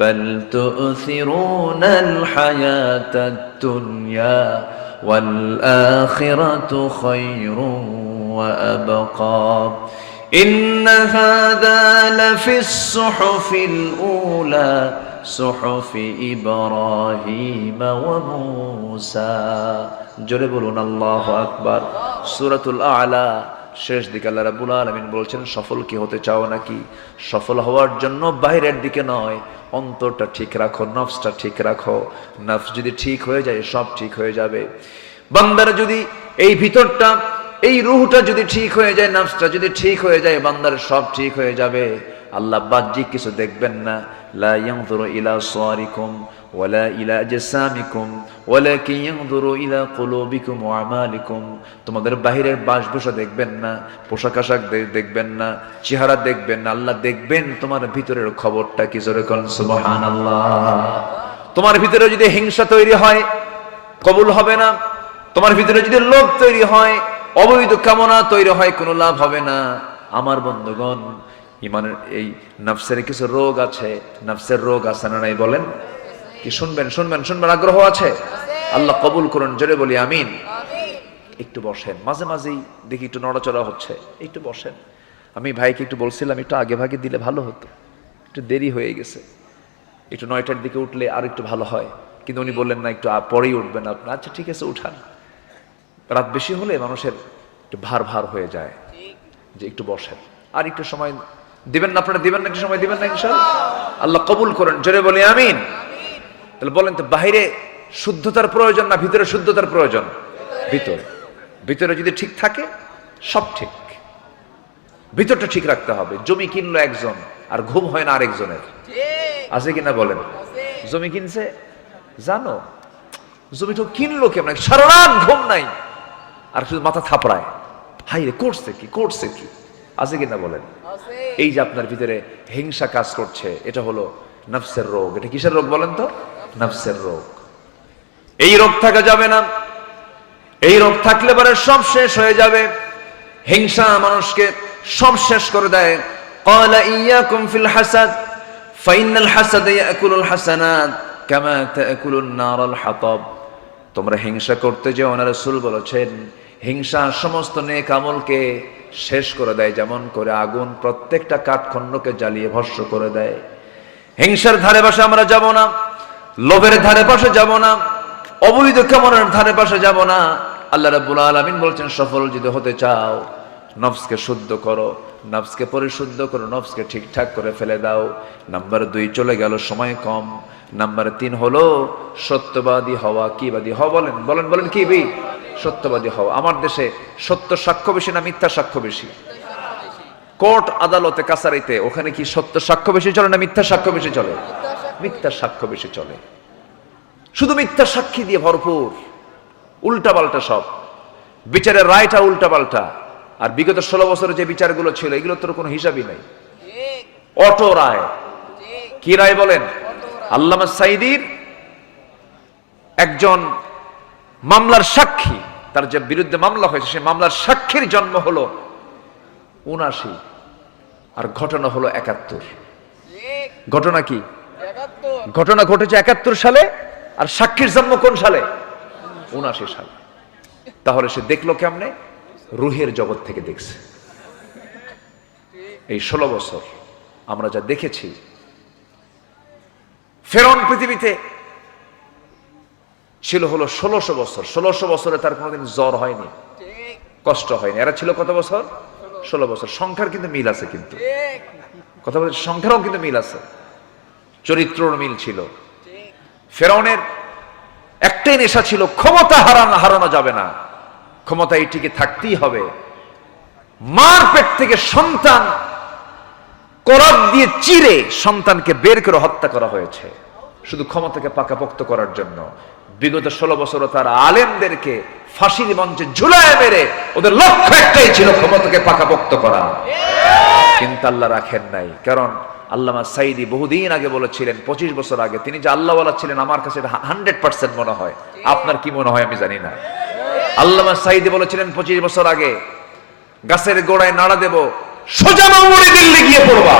بل تؤثرون الحياة الدنيا والآخرة خير وأبقى إن هذا لفي الصحف الأولى صحف إبراهيم وموسى। জোরে বলুন আল্লাহু আকবার। সূরাতুল আ'লা শেষ দিকে আল্লাহ রাব্বুল আলামিন বলছেন, সফল কি হতে চাও নাকি? সফল হওয়ার জন্য বাইরের দিকে নয়, অন্তরটা ঠিক রাখো, নফসটা ঠিক রাখো। নফস যদি ঠিক হয়ে যায় সব ঠিক হয়ে যাবে। বান্দার যদি এই ভিতরটা, এই রূহটা যদি ঠিক হয়ে যায়, নফসটা যদি ঠিক হয়ে যায়, বান্দার সব ঠিক হয়ে যাবে। আল্লাহ বাহ্যিক কিছু দেখবেন না। লা ইয়ানজুরু ইলা সাওয়ারিকুম ওয়ালা ইলা আজসামিকুম ওয়ালাকিন ইয়ানজুরু ইলা কুলুবিকুম ওয়া আমালিকুম। তোমাদের বাহিরের বাসভূষা দেখবেন না, পোশাক আশাক দেখবেন না, চেহারা দেখবেন না। আল্লাহ দেখবেন তোমার ভিতরের খবরটা কি। জোরে কোন সুবহানাল্লাহ। তোমার ভিতরে যদি হিংসা তৈরি হয় কবুল হবে না। তোমার ভিতরে যদি লোভ তৈরি হয়, অবৈধ কামনা তৈরি হয়, কোনো লাভ হবে না। আমার বন্ধুগণ, ইমানের এই নফসের কিছু রোগ আছে। নফসের রোগ আছে না নাই বলেন? কি শুনবেন শুনবেন শুনবেন আগ্রহ আছে? আল্লাহ কবুল করুন। জোরে বলি আমিন। একটু বসেন। মাঝে মাঝেই দেখি একটু নড়াচড়া হচ্ছে, একটু বসেন। আমি ভাইকে একটু বলছিলাম একটু আগে ভাগে দিলে ভালো হতো, একটু দেরি হয়ে গেছে, একটু 9টার দিকে উঠলে আর একটু ভালো হয়। কিন্তু উনি বললেন না, একটু পরেই উঠবেন আপনি। আচ্ছা ঠিক আছে, উঠান। রাত বেশি হলে মানুষের একটু ভার ভার হয়ে যায়, যে একটু বসেন। আর একটু সময় দিবেন না আপনারা? দিবেন না? একটু সময় দিবেন না ইনশাআল্লাহ? আল্লাহ কবুল করেন। জোরে বলি আমিন। তাহলে বলেন তো, বাহিরে শুদ্ধতার প্রয়োজন না ভিতরে শুদ্ধতার প্রয়োজন? ভিতরে। ভিতরে যদি ঠিক থাকে সব ঠিক। ভিতরটা ঠিক রাখতে হবে। জমি কিনলো একজন আর ঘুম হয় না আরেকজনের, আছে কিনা বলেন? জমি কিনছে, জানো জমিটা কিনলো কেমন, সারা রাত ঘুম নাই আর শুধু মাথা থাপড়ায়, হাই রে করছে কি করছে কি, আছে কিনা বলেন? এই যে আপনার ভিতরে হিংসা কাজ করছে, এটা হলো নফসের রোগ। এটা কিসের রোগ বলেন তো? নফসের রোগ। এই রোগ থাকা যাবে না। এই রোগ থাকলে পরে সব শেষ হয়ে যাবে। হিংসা মানুষকে সব শেষ করে দেয়। ক্বালা ইয়াকুম ফিল হাসাদ ফাইনাল হাসাদ ইয়াকুলুল হাসানাত কামা তাকুলুন নারুল হাতাব। তোমরা হিংসা করতে যেও না, রাসূল বলেছেন হিংসা সমস্ত নেক আমলকে শেষ করে দেয়, যেমন করে আগুন প্রত্যেকটা কাঠখণ্ডকে জ্বালিয়ে ভস্ম করে দেয়। হিংসার ধারে পাশে আমরা যাব না, লোভের ধারে পাশে যাব না, অবৈধ কামনার ধারে পাশে যাব না। আল্লাহ রাব্বুল আলামিন বলছেন, সফল যদি হতে চাও নফসকে শুদ্ধ করো, নফসকে পরিশুদ্ধ করো, নফসকে ঠিকঠাক করে ফেলে দাও। নাম্বার 2 চলে গেল, সময় কম। নাম্বার 3 হলো সত্যবাদী হওয়া। কি বাদী হওয়া বলেন? বলেন বলেন কি বি? সত্যবাদী হওয়া। আমার দেশে সত্য সাক্ষ্য বেশি না মিথ্যা সাক্ষ্য বেশি? কোর্ট আদালতে কাছারিতে ওখানে কি সত্য সাক্ষ্য বেশি চলে না মিথ্যা সাক্ষ্য বেশি চলে? মিথ্যা সাক্ষ্য বেশি চলে। শুধু মিথ্যা সাক্ষী দিয়ে ভরপুর, উল্টা পাল্টা সব বিচারের রায়টা উল্টা পাল্টা। আর বিগত 16 বছরে যে বিচারগুলো ছিল এগুলো তোর কোনো হিসাবই নাই। অটো রায়। কি রায় বলেন? আল্লামা সাইদির একজন মামলার সাক্ষী, তার যে বিরুদ্ধে মামলা হয়েছে সেই মামলার সাক্ষীর জন্ম হলো 79 আর ঘটনা হলো 71। ঘটনা কি? ঘটনা ঘটেছে 71 সালে আর সাক্ষীর জন্ম কোন সালে? 79 সালে। তাহলে সে দেখলো কেমনে? রুহের জগৎ থেকে দেখছে। এই 16 বছর আমরা যা দেখেছি, ফেরাউন পৃথিবীতে ছিল হলো 1600 বছর। 1600 বছরে তার কোনোদিন জ্বর হয়নি, কষ্ট হয়নি। এরা ছিল কত বছর? 16 বছর। সংখ্যার কিন্তু মিল আছে, কিন্তু কথা বলতে সংখ্যারও কিন্তু মিল আছে, চরিত্রর মিল ছিল। ফেরাউনের একটাই নেশা ছিল, ক্ষমতা হারানো যাবে না, ক্ষমতা এই টিকে থাকতেই হবে। মার পেট থেকে সন্তান করাত দিয়ে চিরে সন্তানকে বের করে হত্যা করা হয়েছে শুধু ক্ষমতাকে পাকাপোক্ত করার জন্য। বিগত 16 বছর তার আলেমদেরকে ফাঁসির মঞ্চে ঝুলায় মেরে ওদের লক্ষ্য একটাই ছিল ক্ষমতাকে পাকাপোক্ত করা, কিন্তু আল্লাহ রাখেন নাই। কারণ আল্লামা সাইদি বহুদিন আগে বলেছিলেন, 25 বছর আগে, তিনি যে আল্লাহওয়ালা ছিলেন আমার কাছে 100% মনে হয়, আপনার কি মনে হয় আমি জানি না। আল্লামা সাইদি বলেছিলেন 25 বছর আগে, গাছের গোড়ায় নাড়া দেব, সোজা মামুরে দিল্লি গিয়ে পড়বা।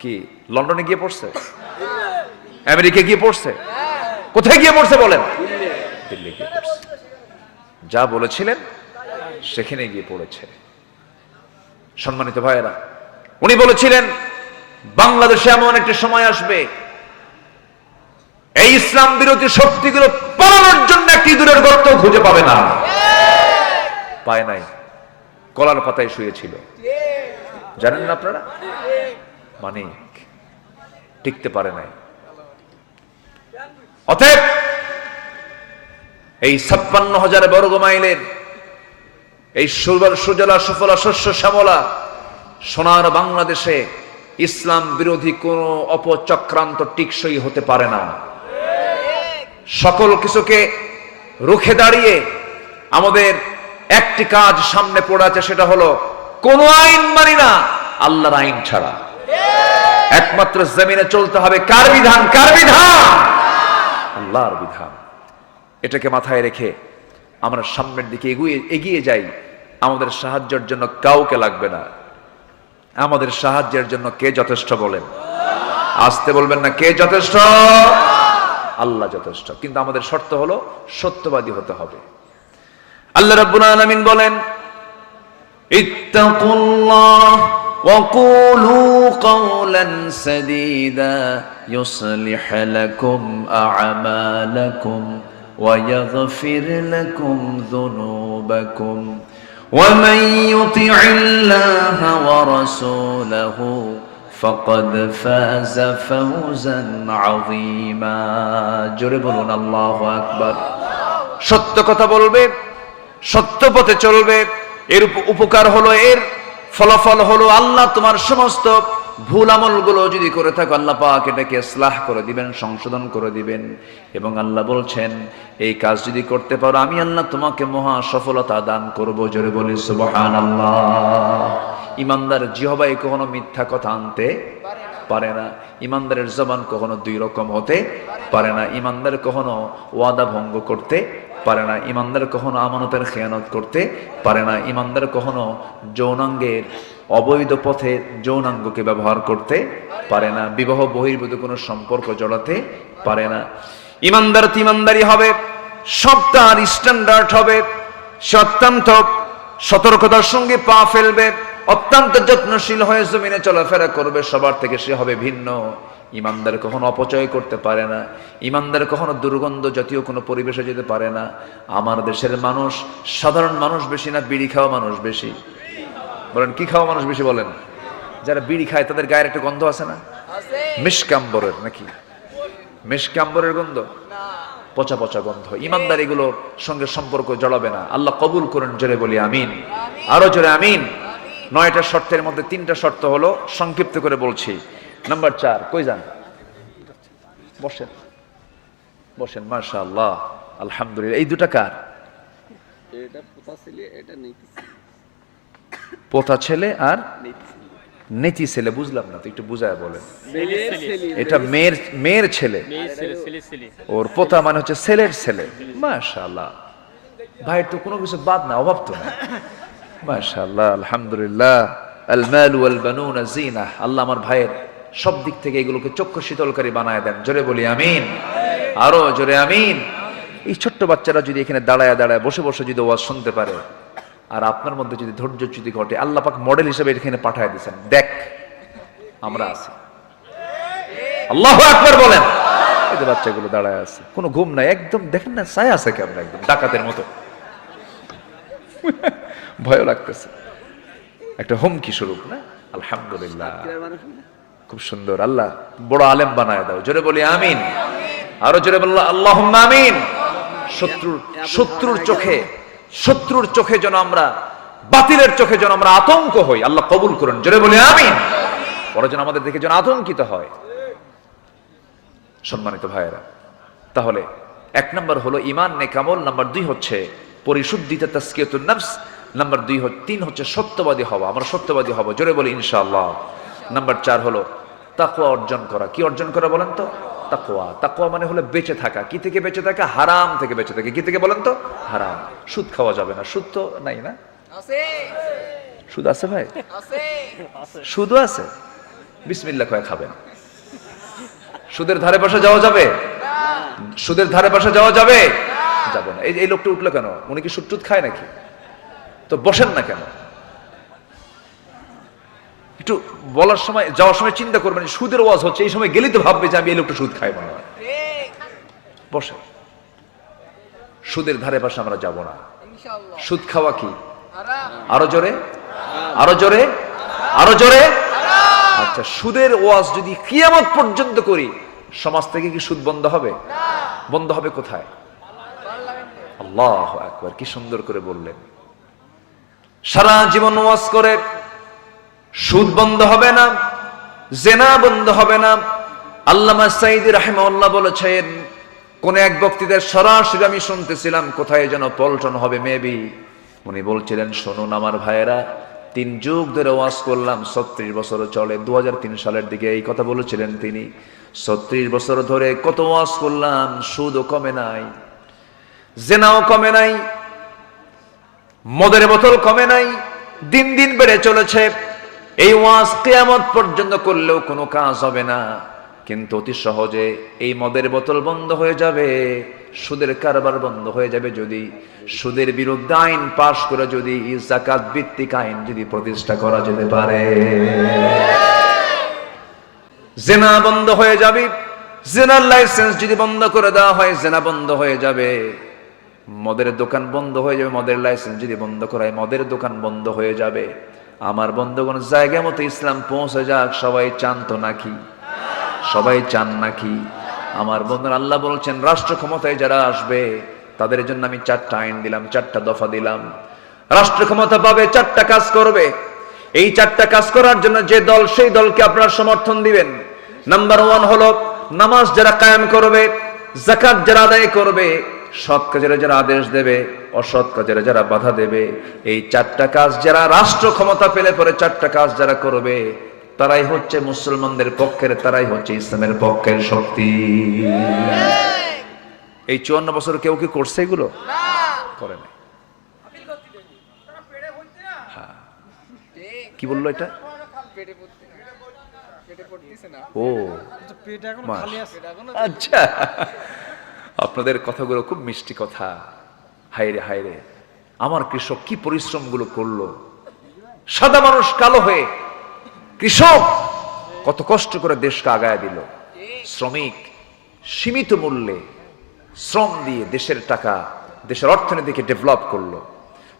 কি লন্ডনে গিয়ে পড়ছে, আমেরিকা গিয়ে পড়ছে, কোথায় গিয়ে পড়ছে বলেন? দিল্লি গিয়ে পড়ছে। যা বলেছিলেন সেখানে গিয়ে পড়েছে। সম্মানিত ভাইয়েরা, উনি বলেছিলেন বাংলাদেশে এমন একটা সময় আসবে এই ইসলাম বিরোধী শক্তিগুলো পালানোর জন্য একটি দূরের গর্ত খুঁজে পাবে না। পায় নাই, কলার পাতায় শুয়েছিল, জানেন না আপনারা? মানিক টিকতে পারে নাই। অতএব এই 56,000 বর্গ মাইলের এই সুজলা সুফলা শস্য শ্যামলা সোনার বাংলাদেশে ইসলাম বিরোধী কোন অপচক্রান্ত টিকসই হতে পারে না। সকল কিছুকে রুখে দাঁড়িয়ে আমাদের একটি কাজ সামনে পড়ে আছে, সেটা হলো কোন আইন মানি না আল্লাহর আইন ছাড়া। একমাত্র জমিনে চলতে হবে কার বিধান? কার বিধান? আল্লাহর বিধান। এটাকে মাথায় রেখে আমরা সামনের দিকে এগিয়ে যাই। আমাদের সাহায্যের জন্য কাউকে লাগবে না। আমাদের সাহায্যের জন্য কে যথেষ্ট বলেন? আসতে বলবেন না, কে যথেষ্ট? আল্লাহ যথেষ্ট। কিন্তু আমাদের শর্ত হলো সত্যবাদী হতে হবে। আল্লাহ রাব্বুল আলামিন বলেন, ইত্তাকুল্লাহ ওয়া কুলু কাওলান সাদীদা ইউসলিহ লাকুম আ'মালাকুম ওয়া ইয়াগফির লাকুম যুনুবাকুম ওয়া মান ইউতি'ইল্লাহা ওয়া রাসূলাহু ফাকাদ ফাযা ফাওজান আযীমা। জোরে বলুন আল্লাহু আকবার। সত্য কথা বলবে, সত্য পথে চলবে, এর উপকার হলো, এর ফলাফল হলো আল্লাহ তোমার সমস্ত ভুল আমলগুলো যদি করে থাকো আল্লাহ পাক এটাকে ইসলাহ করে দিবেন, সংশোধন করে দিবেন। এবং আল্লাহ বলছেন এই কাজ যদি করতে পারো আমি আল্লাহ তোমাকে মহা সফলতা দান করব। জোরে বলি সুবহানাল্লাহ। ইমানদার জিহ্বায় কখনো মিথ্যা কথা আনতে পারে না। ইমানদারের জবান কখনো দুই রকম হতে পারে না। ইমানদার কখনো ওয়াদা ভঙ্গ করতে পারে না। ইমানদার কখনো আমানতের খেয়ানত করতে পারে না। ইমানদার কখনো যৌনাঙ্গের অবৈধ পথে যৌনাঙ্গকে ব্যবহার করতে পারে না। বিবাহ বহির্ভূত কোনো সম্পর্ক জড়াতে পারে না। ইমানদার ইমানদারি হবে, সবটা আর স্ট্যান্ডার্ড হবে, সে অত্যন্ত সতর্কতার সঙ্গে পা ফেলবে, অত্যন্ত যত্নশীল হয়ে জমিনে চলাফেরা করবে, সবার থেকে সে হবে ভিন্ন। ইমানদার কখনো অপচয় করতে পারে না। ইমানদার কখনো দুর্গন্ধ জাতীয় কোনো পরিবেশে যেতে পারে না। আমার দেশের মানুষ, সাধারণ মানুষ বেশি না বিড়ি খাওয়া মানুষ বেশি? বলেন কি খাওয়া মানুষ বেশি বলেন? যারা বিড়ি খায় তাদের গায়ের একটা গন্ধ আছে না? মিশকাম্বরের, নাকি মিশকাম্বরের গন্ধ, পচা পচা গন্ধ। ইমানদার এগুলোর সঙ্গে সম্পর্ক জড়াবে না। আল্লাহ কবুল করেন। জোরে বলি আমিন। আরো জোরে আমিন। 9টা শর্তের মধ্যে 3টা শর্ত হলো, সংক্ষিপ্ত করে বলছি। নাম্বার 4, কই যান? বসেন বসেন। মাশাআল্লাহ, আলহামদুলিল্লাহ। এই দুটা কার? এটা পোতা ছেলে, এটা নেতি ছেলে। পোতা ছেলে আর নেতি ছেলে। বুঝলাম না তো, একটু বুঝায় বলেন। এটা মেয়ের ছেলে, ওর পোতা মানে হচ্ছে ছেলের ছেলে। মাশাআল্লাহ, ভাইয়ের তো কোনো কিছু বাদ না, অভাব তো না। মাশাআল্লাহ, আলহামদুলিল্লাহ। আল মাল ওয়াল বানুনা জিনাহ। আল্লাহ আমার ভাইয়ের সব দিক থেকে এগুলোকে চক্ষু শীতলকারী বানায় দেন। জোরে বলি আমিন। আরো জোরে আমিন। এই ছোট্ট বাচ্চারা যদি এখানে দাঁড়ায় দাঁড়ায় বসে বসে যদি ওয়াজ শুনতে পারে, আর আপনার মধ্যে যদি ধৈর্যচ্যুতি ঘটে, আল্লাহ পাক মডেল হিসেবে এখানে পাঠায় দিয়েছেন। দেখ আমরা আছি। আল্লাহু আকবার বলেন। এই যে বাচ্চাগুলো দাঁড়ায় আছে, কোনো ঘুম নাই, একদম দেখেন না ছায়া আছে কেমন, একদম ডাকাতের মতো। ভয় লাগতেছে, একটা হুমকি স্বরূপ না? আলহামদুলিল্লাহ, খুব সুন্দর। আল্লাহ বড় আলেম বানায় দাও। জোরে বলি আমিন। আরো জোরে বললো আল্লাহুম্মা আমিন। শত্রুর চোখে যেন আমরা বাতিলের চোখে যেন আমরা আতঙ্ক হই, আল্লাহ কবুল করুন, জোরে বলি আমিন। ওরা যেন আমাদের দেখে যেন আতঙ্কিত হয়। সম্মানিত ভাইয়েরা, তাহলে 1 নম্বর হলো ঈমান নেকামল, নাম্বার 2 হচ্ছে পরিশুদ্ধিতে তাসকিয়াতুন নফস, নাম্বার 3 হচ্ছে সত্যবাদী হওয়া, আমরা সত্যবাদী হব, জোরে বলি ইনশাআল্লাহ। নাম্বার 4 হলো তাকওয়া অর্জন করা। কি অর্জন করা বলেন তো? তাকওয়া। তাকওয়া মানে হলো বেঁচে থাকা। কি থেকে বেঁচে থাকা? হারাম থেকে বেঁচে থাকা। কি থেকে বলেন তো? হারাম। সুদ খাওয়া যাবে না। সুদ তো নাই না? সুদ আছে ভাই? সুদও আছে। বিসমিল্লাহ কয়ে খাবেন। সুদের ধারে পাশে যাওয়া যাবে? সুদের ধারে পাশে যাওয়া যাবে? যাবে না। এই লোকটা উঠলো কেন? উনি কি সুদ টুদ খায় নাকি? তো বসেন না কেন? একটু বলার সময়, যাওয়ার সময় চিন্তা করবেন সুদের ওয়াজ হচ্ছে, এই সময় গেলেই তো ভাববে যে আমি এই লোকটা সুদ খাই মনে হয়। বসে। সুদের ধারে পাশে আমরা যাব না। সুদ খাওয়া কি? আরো জোরে, আরো জোরে, আরো জোরে। আচ্ছা, সুদের ওয়াজ যদি কিয়ামত পর্যন্ত করি, সমাজ থেকে কি সুদ বন্ধ হবে? বন্ধ হবে কোথায়? আল্লাহু আকবার, কি সুন্দর করে বললেন। সারা জীবন ওয়াজ করে সুদ বন্ধ হবে না, জেনা বন্ধ হবে না। আল্লামা সাঈদী রাহিমাহুল্লাহ বলেছেন, কোন এক বক্তৃতায় সরাসরি আমি শুনতেছিলাম, কোথায় যেন পল্টন হবে মেবি, উনি বলছিলেন, শুনুন আমার ভাইয়েরা, 3 যুগ ধরে ওয়াজ করলাম, 36 বছর চলে, 2003 সালের দিকে এই কথা বলেছিলেন তিনি। 36 বছর ধরে কত ওয়াজ করলাম, সুদও কমে নাই, জেনাও কমে নাই, মদের বোতল কমে নাই, দিন দিন বেড়ে চলেছে। এই ওয়াজ কিয়ামত পর্যন্ত করলেও কোনো কাজ হবে না, কিন্তু অতি সহজে এই মদের বোতল বন্ধ হয়ে যাবে, সুদের কারবার বন্ধ হয়ে যাবে যদি সুদের বিরুদ্ধে আইন পাশ করে যদি যাকাত ভিত্তিক আইন যদি প্রতিষ্ঠা করা যেতে পারে। জেনা বন্ধ হয়ে যাবে, জেনার লাইসেন্স যদি বন্ধ করে দেওয়া হয়, জেনা বন্ধ হয়ে যাবে। মদের দোকান বন্ধ হয়ে যাবে, মদের লাইসেন্স যদি বন্ধ করা হয়, মদের দোকান বন্ধ হয়ে যাবে। আমার বন্ধুগণ, জায়গা মতো ইসলাম পৌঁছে যাক। সবাই চান তো নাকি? সবাই চান নাকি? আমার বন্ধুরা, আল্লাহ বলছেন, রাষ্ট্র ক্ষমতায় যারা আসবে তাদের জন্য আমি 4টা আইন দিলাম, 4টা দফা দিলাম। রাষ্ট্র ক্ষমতা পাবে, 4টা কাজ করবে। এই 4টা কাজ করার জন্য যে দল, সেই দলকে আপনারা সমর্থন দিবেন। নাম্বার 1 হলো নামাজ যারা কায়েম করবে, যাকাত যারা আদায় করবে, সৎ কাজের যারা আদেশ দেবে, অসৎ কাজের যারা বাধা দেবে। এই 4টা কাজ যারা রাষ্ট্র ক্ষমতা পেলে পরে 4টা কাজ যারা করবে, তারাই হচ্ছে মুসলমানদের পক্ষের, তারাই হচ্ছে ইসলামের পক্ষের শক্তি। এই 54 বছর কেউ কি করছে এগুলো? করে নাই। হ্যাঁ, কি বললো এটা? ও আচ্ছা, আপনাদের কথাগুলো খুব মিষ্টি কথা। হায়রে হায়রে, আমার কৃষক কি পরিশ্রম গুলো করলো, সাদা মানুষ কালো হয়ে কৃষক কত কষ্ট করে দেশকে আগায় দিল। শ্রমিক সীমিত মূল্যে শ্রম দিয়ে দেশের টাকা, দেশের অর্থনীতিকে ডেভেলপ করলো।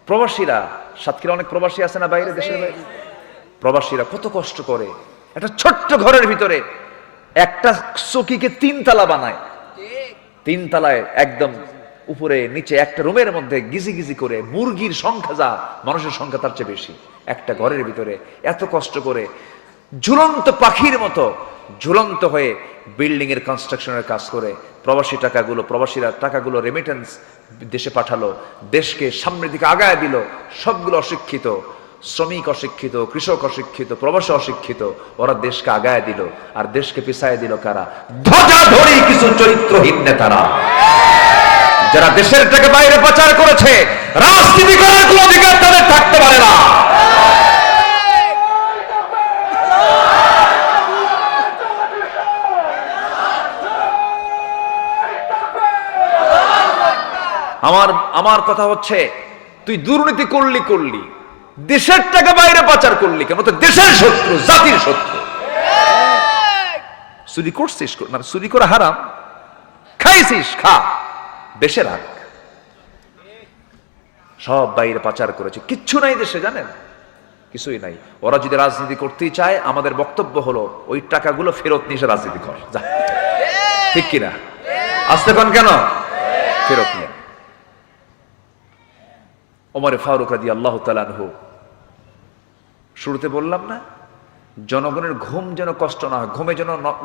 প্রবাসীরা, সাতক্ষীরা অনেক প্রবাসী আছে না বাইরে, দেশের বাইরে, প্রবাসীরা কত কষ্ট করে একটা ছোট্ট ঘরের ভিতরে একটা চকিকে 3 তালা বানায়। 3 তালায় একদম উপরে নিচে একটা রুমের মধ্যে গিজি গিজি করে, মুরগির সংখ্যা যা, মানুষের সংখ্যা তার চেয়ে বেশি, একটা ঘরের ভিতরে এত কষ্ট করে ঝুলন্ত পাখির মতো ঝুলন্ত হয়ে বিল্ডিং এর কনস্ট্রাকশনের কাজ করে প্রবাসীরা টাকাগুলো রেমিটেন্স দেশে পাঠালো, দেশকে সামনের দিকে আগায় দিল। সবগুলো অশিক্ষিত, শ্রমিক অশিক্ষিত, কৃষক অশিক্ষিত, প্রবাসী অশিক্ষিত, ওরা দেশকে আগায় দিল। আর দেশকে পিছায় দিল কারা? ধ্বজাধারী কিছু চরিত্রহীন নেতারা, যারা দেশের টাকা বাইরে পাচার করেছে। রাজনীতি করার কোনো অধিকার তাদের থাকতে পারে না। আমার কথা হচ্ছে, তুই দুর্নীতি করলি, দেশের টাকা বাইরে পাচার করলি কেন? তো দেশের শত্রু, জাতির শত্রু। চুরি করছিস, মানে চুরি করা হারাম, খাইছিস খা, দেশে রাখ। সব বাইরে পাচার করেছে, কিচ্ছু নাই দেশে, জানেন? কিছুই নাই। ওরা যদি রাজনীতি করতেই চায়, আমাদের বক্তব্য হলো ওই টাকাগুলো ফেরত নিয়ে এসে রাজনীতি কর, যা। ঠিক কিনা? আসতে কোন কেন? ফেরত নিয়ে। ওমর ফারুক রাদিয়াল্লাহু তাআলা আনহু, শুরুতে বললাম না, জনগণের ঘুম যেন কষ্ট না হয়,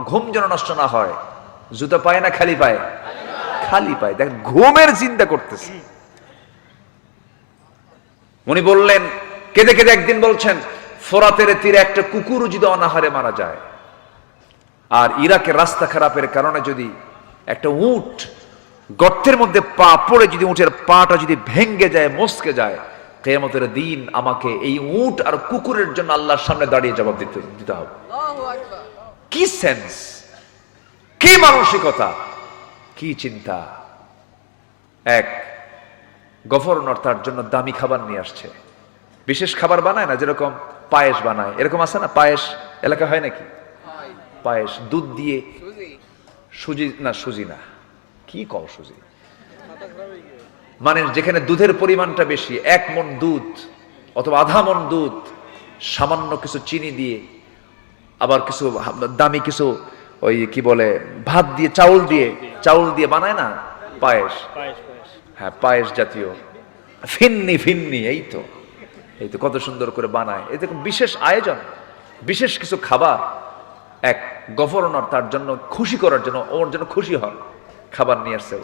ঘুম যেন নষ্ট না হয়। জুতো পায় না খালি পায়? খালি পায়। দেখ, ঘুমের চিন্তা করতেছে। উনি বললেন, কেঁদে কেঁদে একদিন বলছেন, ফোরাতের তীরে একটা কুকুর যদি অনাহারে মারা যায়, আর ইরাকের রাস্তা খারাপের কারণে যদি একটা উট গর্তের মধ্যে পা পড়ে, যদি উটের পাটা যদি ভেঙ্গে যায়, মস্কে যায়, কিয়ামতের দিন আমাকে এই উট আর কুকুরের জন্য আল্লাহর সামনে দাঁড়িয়ে জবাব দিতে হবে। কি সেন্স, কি মানসিকতা, কি চিন্তা! এক গভর্নর তার জন্য দামি খাবার নিয়ে আসছে, বিশেষ খাবার বানায় না, যেরকম পায়েস বানায়, এরকম আছে না পায়েস, এলাকা হয় নাকি পায়েস? দুধ দিয়ে, সুজি না, কি কও সুজি, মানে যেখানে দুধের পরিমাণটা বেশি, 1 মণ দুধ অথবা আধা মণ দুধ, সামান্য কিছু চিনি দিয়ে, আবার কিছু দামি কিছু ওই কি বলে ভাত দিয়ে, চাউল দিয়ে বানায় না পায়েস। হ্যাঁ, পায়েস জাতীয়, ফিন্নি, এই তো কত সুন্দর করে বানায়। এই দেখুন, বিশেষ আয়োজন, বিশেষ কিছু খাবার। এক গভর্নর তার জন্য খুশি করার জন্য, ওর জন্য খুশি হন, খাবার নিয়ে আসছে।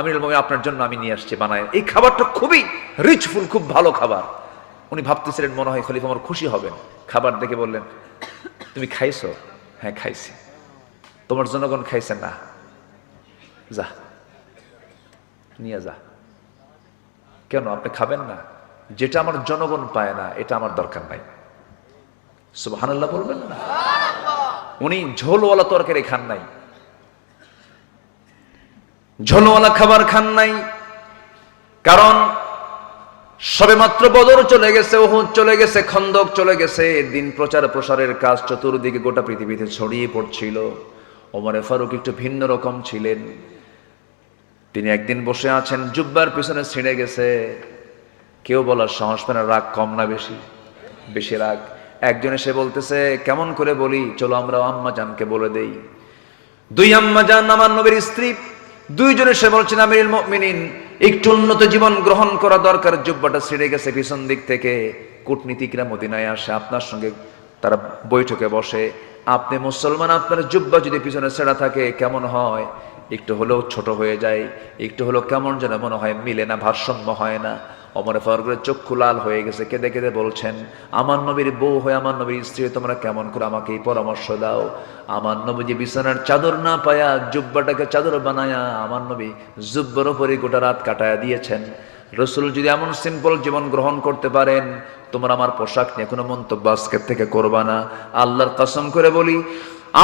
আমিরুল মুমিনিন, আপনার জন্য আমি নিয়ে আসছি বানায়। এই খাবারটা খুবই রিচফুল, খুব ভালো খাবার। উনি ভাবতেছিলেন, মনে হয় খলিফা আমার খুশি হবেন। খাবার দেখে বললেন, তুমি খাইছো? হ্যাঁ খাইছি। তোমার জনগণ খাইছে? না। যা নিয়ে যা। কেন, আপনি খাবেন না? যেটা আমার জনগণ পায় না, এটা আমার দরকার নাই। সুবহানাল্লাহ বলবেন না? উনি ঝোলওয়ালা তরকারি খান নাই, ঝোলওয়ালা খাবার খান নাই, কারণ সবেমাত্র বদর চলে গেছে, উহুদ চলে গেছে, খন্দক চলে গেছে, দিন প্রসারের কাজ চতুর্দিকে গোটা পৃথিবীতে ছড়িয়ে পড়ছিল। ওমরে ফারুক একটু ভিন্ন রকম ছিলেন। তিনি একদিন বসে আছেন, জুব্বার পিছনে ছিঁড়ে গেছে। কেউ বলার সাহস পায় না, রাগ কম না বেশি? বেশি রাগ। একজন এসে বলতেছে, কেমন করে বলি, চলো আমরা আম্মা জানকে বলে দেই। 2 আম্মা জান আমার নবীর স্ত্রী, 2 জন এসে বলছেন, আমিরুল মুমিনিন একটু উন্নত জীবন গ্রহণ করা দরকার, জুব্বাটা ছিঁড়ে গেছে পিছন দিক থেকে। কূটনীতিকরা মদিনায় আসে, আপনার সঙ্গে তারা বৈঠকে বসে। আপনি মুসলমান, আপনার জুব্বা যদি পিছনে ছেঁড়া থাকে কেমন হয়? একটু হলেও ছোট হয়ে যায়, একটু হলেও কেমন যেন মনে হয়, মিলে না, ভারসাম্য হয় না। ওমরে ফারুকের চক্ষু লাল হয়ে গেছে, কেঁদে কেঁদে বলছেন, আমার নবীর বউ হয়ে, আমার নবীর স্ত্রী, তোমরা কেমন করে আমাকে এই পরামর্শ দাও? আমার নবী যে বিছানার চাদর না পায়া জুব্বাটাকে চাদর বানায়া আমার নবী জুব্বার উপরে গোটা রাত কাটায়া দিয়েছেন। রসুল যদি এমন সিম্পল জীবন গ্রহণ করতে পারেন, তোমরা আমার পোশাক নিয়ে কোনো মন্তব্য আজকের থেকে করবা না। আল্লাহর কসম করে বলি,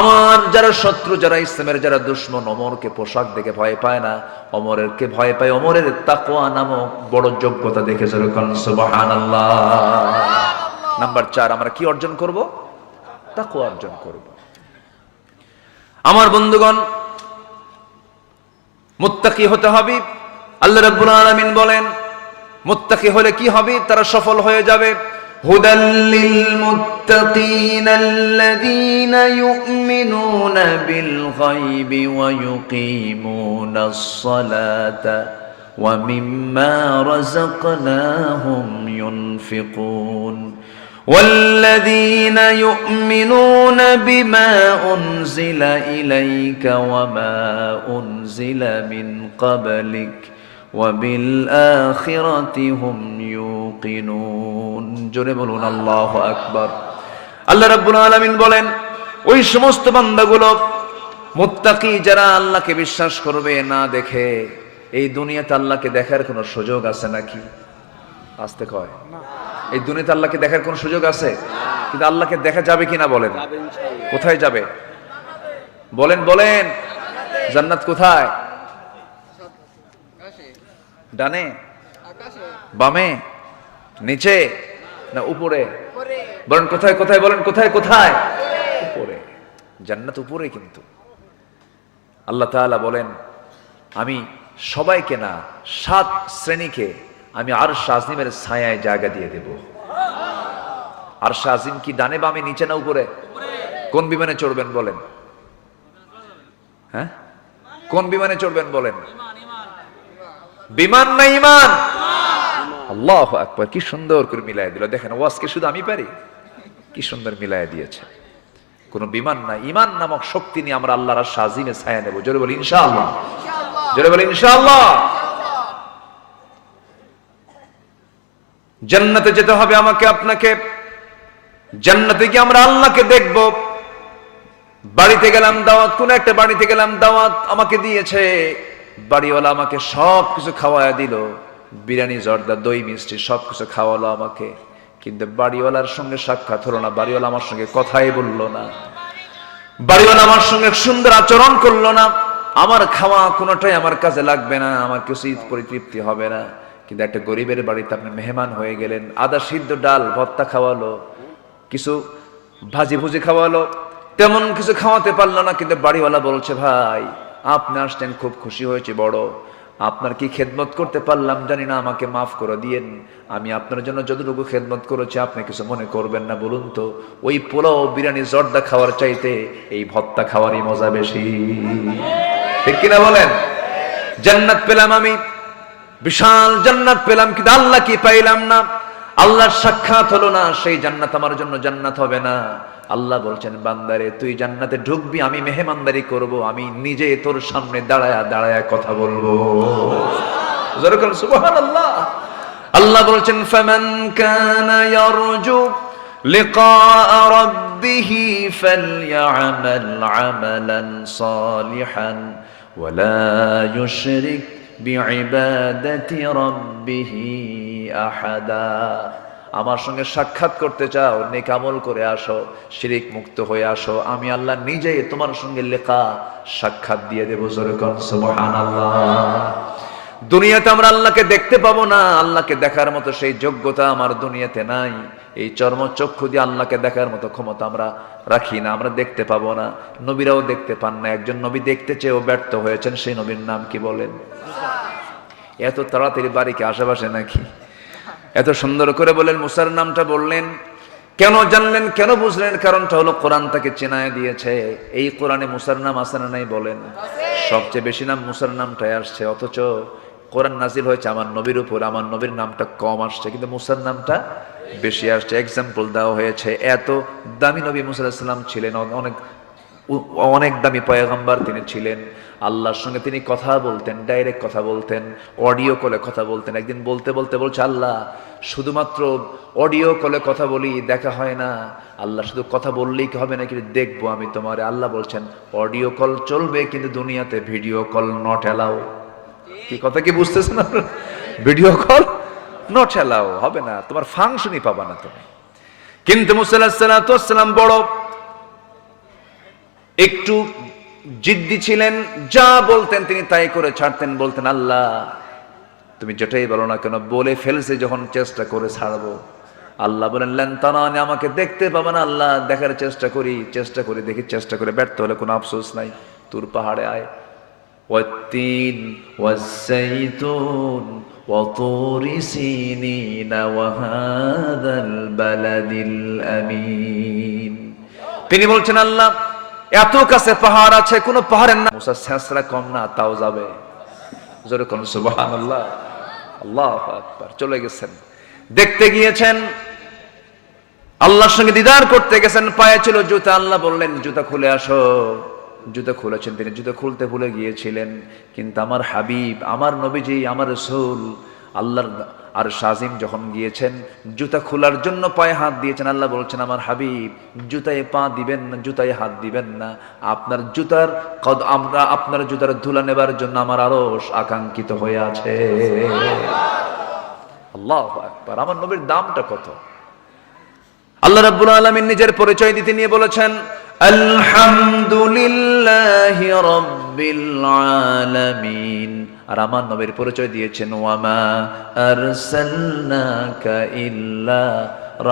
আমার যারা শত্রু, যারা ইসলামের যারা দুশ্মন, ওমরকে পোশাক দেখে ভয় পায় না, ওমরেরকে ভয় পায় ওমরের তাকওয়া নামক বড় যোগ্যতা দেখে। সুবহানাল্লাহ। নাম্বার 4, আমরা কি অর্জন করব? তাকওয়া অর্জন করব। আমার বন্ধুগণ, মুত্তাকি হতে হবে। আল্লাহ রাব্বুল আলামিন বলেন, মুত্তাকি হলে কি হবে? তারা সফল হয়ে যাবে। হুদাল লিল মুত্তাকিন আল্লাযীনা ইউমিনুনা বিল গায়বি ওয়া ইউকিমুনাস সালাতা ওয়া মিম্মা রাযাকনাহুম ইউনফিকুন والذين يؤمنون بما أنزل إليك وما أنزل من قبلك وبالآخرة هم يوقنون। জোরে বলুন আল্লাহু আকবার। আল্লাহ রাব্বুল আলামিন বলেন, ওই সমস্ত বান্দাগুলো মুত্তাকি যারা আল্লাহকে বিশ্বাস করবে না দেখে। এই দুনিয়াতে আল্লাহকে দেখার কোনো সুযোগ আছে নাকি? আসতে কয়, এই দুনিয়াতে আল্লাহকে দেখার কোন সুযোগ আছে? কিন্তু আল্লাহকে দেখা যাবে কিনা বলেন? কোথায় যাবে বলেন? বলেন, জান্নাত কোথায়? ডানে, বামে, নিচে, না উপরে? বলেন কোথায় কোথায়? বলেন কোথায় কোথায়? উপরে। জান্নাত উপরে। কিন্তু আল্লাহ তাআলা বলেন, আমি সবাইকে না, 7 শ্রেণীকে আমি আরশ আজিমের ছায়ায় জায়গা দিয়ে দেব। আরশ আজিম কি ডানে বামে, নিচে না উপরে? কোন বিমানে চড়বেন বলেন? হ্যাঁ, কোন বিমানে চড়বেন বলেন? বিমান না ইমান? আল্লাহু আকবার, কি সুন্দর করে মিলাই দিল। দেখেন ওয়াজকে শুধু আমি পারি, কি সুন্দর মিলাই দিয়েছে। কোনো বিমান না, ইমান নামক শক্তি নিয়ে আমরা আল্লাহর আরশ আজিমে ছায়া নেব। জোরে বলি ইনশাআল্লাহ, জোরে বলি ইনশাআল্লাহ। জান্নাতে যেতে হবে আমাকে আপনাকে। জান্নাতে গিয়ে আমরা আল্লাহকে দেখব। বাড়িতে গেলাম দাওয়াত, কোন একটা বাড়িতে গেলাম দাওয়াত আমাকে দিয়েছে, বাড়িওয়ালা আমাকে সব কিছু খাওয়ায়া দিল, বিরিয়ানি, জর্দা, দই, মিষ্টি সবকিছু খাওয়ালো আমাকে, কিন্তু বাড়িওয়ালার সঙ্গে সাক্ষাৎ হলো না। বাড়িওয়ালা আমার সঙ্গে কথাই বললো না, বাড়িওয়ালা আমার সঙ্গে সুন্দর আচরণ করলো না। আমার খাওয়া কোনোটাই আমার কাজে লাগবে না, আমার কিছু পরিতৃপ্তি হবে না। কিন্তু একটা গরিবের বাড়িতে আপনি মেহমান হয়ে গেলেন, আদা সিদ্ধ ডাল ভর্তা খাওয়ালো, কিছু ভাজি ভুজি খাওয়ালো, তেমন কিছু খাওয়াতে পারলো না। কিন্তু বাড়িওয়ালা বলছে, ভাই আপনি আসতেন, খুব খুশি হয়েছে বড়, আপনার কি খেদমত করতে পারলাম জানি না, আমাকে মাফ করে দিয়েন। আমি আপনার জন্য যতটুকু খেদমত করেছি আপনি কিছু মনে করবেন না। বলুন তো, ওই পোলাও, বিরিয়ানি, জর্দা খাওয়ার চাইতে এই ভর্তা খাওয়ারই মজা বেশি, ঠিক কিনা বলেন? জান্নাত পেলাম আমি, বিশাল জান্নাত পেলাম, কিন্তু আল্লাহ কি পাইলাম না। আল্লাহর সাক্ষাৎ হলো না, সেই জান্নাত আমার জন্য জান্নাত হবে না। আল্লাহ বলছেন, বান্দারে তুই জান্নাতে ঢুকবি, আমি মেহমানদারি করব, আমি নিজে তোর সামনে দাঁড়ায়া দাঁড়ায়া কথা বলবো। সুবহানাল্লাহ। আল্লাহ বলছেন, ফামান কানা ইয়ারজু লিকা রাব্বিহি ফালইআমাল আমালান সালিহান ওয়ালা ইউশরিক বিইবাদাতি রাব্বিহি আহাদা। আমার সঙ্গে সাক্ষাৎ করতে চাও, নেক আমল করে আসো, শিরিক মুক্ত হয়ে আসো, আমি আল্লাহ নিজেই তোমার সঙ্গে লেখা সাক্ষাৎ দিয়ে দেবো। জোরে কোন সুবহানাল্লাহ। দুনিয়াতে আমরা আল্লাহকে দেখতে পাবো না, আল্লাহকে দেখার মতো সেই যোগ্যতা আমার দুনিয়াতে নাই। এই চর্মচক্ষু দিয়ে আল্লাহকে দেখার মতো ক্ষমতা আমরা রাখি না, আমরা দেখতে পাবো না। নবীরাও দেখতে পান না। একজন নবী দেখতে চেয়েও ব্যর্থ হয়েছেন, সেই নবীর নাম কি বলেন? এত তাড়াতাড়ি বাড়িকে আশেপাশে নাকি? এত সুন্দর করে বলেন, মুসার নামটা বললেন, কেন জানলেন, কেন বুঝলেন? কারণটা হলো কোরআন তাকে চেনায় দিয়েছে। এই কোরআনে মুসার নাম আছে না নাই বলেন? সবচেয়ে বেশি নাম মুসার নামটাই আসছে, অথচ কোরআন নাজিল হয়েছে আমার নবীর উপর, আমার নবীর নামটা কম আসছে, কিন্তু মুসার নামটা বেশি আসছে। এক্সাম্পল দেওয়া হয়েছে, এত দামি নবী মুসা আলাইহিস সালাম ছিলেন, অনেক দামি পয়গম্বর তিনি ছিলেন। আল্লাহর সঙ্গে তিনি কথা বলতেন, ডাইরেক্ট কথা বলতেন, অডিও কলে কথা বলতেন। একদিন বলতে বলতে বলছে, আল্লাহ শুধুমাত্র অডিও কলে কথা বলি, দেখা হয় না। আল্লাহ শুধু কথা বললেই কি হবে নাকি? দেখবো আমি তোমারে। আল্লাহ বলছেন, অডিও কল চলবে, কিন্তু দুনিয়াতে ভিডিও কল নট অ্যালাউ। কি কথা কি বুঝতেছেন? ভিডিও কল নট অ্যালাউ হবে না, তোমার ফাংশনই পাবা না তুমি। কিন্তু মুসা আলাইহিস সালাম বড় একটু জিদ্দি ছিলেন, যা বলতেন তিনি তাই করে ছাড়তেন। বলতেন, আল্লাহ তুমি যেটাই বলো না কেন, বলে ফেলছে যখন চেষ্টা করে ছাড়বো। আল্লাহ বলেন, লেন তারানি, আমাকে দেখতে পাবে না। আল্লাহ দেখার চেষ্টা করি, দেখি, চেষ্টা করে ব্যর্থ হলে কোনো আফসোস নাই। তুর পাহাড়ে আয়, ওয়াত্তিন ওয়াজ্জাইতুন ওয়া তুরি সিনিন ওয়া হাযাল বালাদিল আমিন। তিনি বলছেন, আল্লাহ এত কাছে পাহাড় আছে, কোন পাহাড়ের না, মুসা ছেঁচড়া কম না, তাও যাবে। জোরে কোন সুবহানাল্লাহ। আল্লাহু আকবার। চলে গেছেন, দেখতে গিয়েছেন, আল্লাহর সঙ্গে দিদার করতে গেছেন। পায়ে ছিল জুতা, আল্লাহ বললেন জুতা খুলে আসো। জুতা খুলেছেন তিনি, জুতা খুলতে ভুলে গিয়েছিলেন। কিন্তু আমার হাবিব, আমার নবীজি, আমার রাসূল আল্লাহর আর শাজিম যখন গিয়েছেন, জুতা খোলার জন্য পায়ে হাত দিয়েছেন। আল্লাহ বলছেন, আমার হাবিব জুতায় পা দিবেন না, জুতায় হাত দিবেন না। আপনার জুতার আপনার জুতার ধুলা নেবার জন্য আমার আরশ আকাঙ্ক্ষিত হয়ে আছে। আল্লাহু আকবার। আমার নবীর দামটা কত! আল্লাহ রাব্বুল আলামিন নিজের পরিচয় দিতে নিয়ে বলেছেন, আলহামদুলিল্লাহি রাব্বিল আলামিন। আর আমার নবীর পরিচয় দিয়েছেন, ওয়ামা আরসালনাকা ইল্লা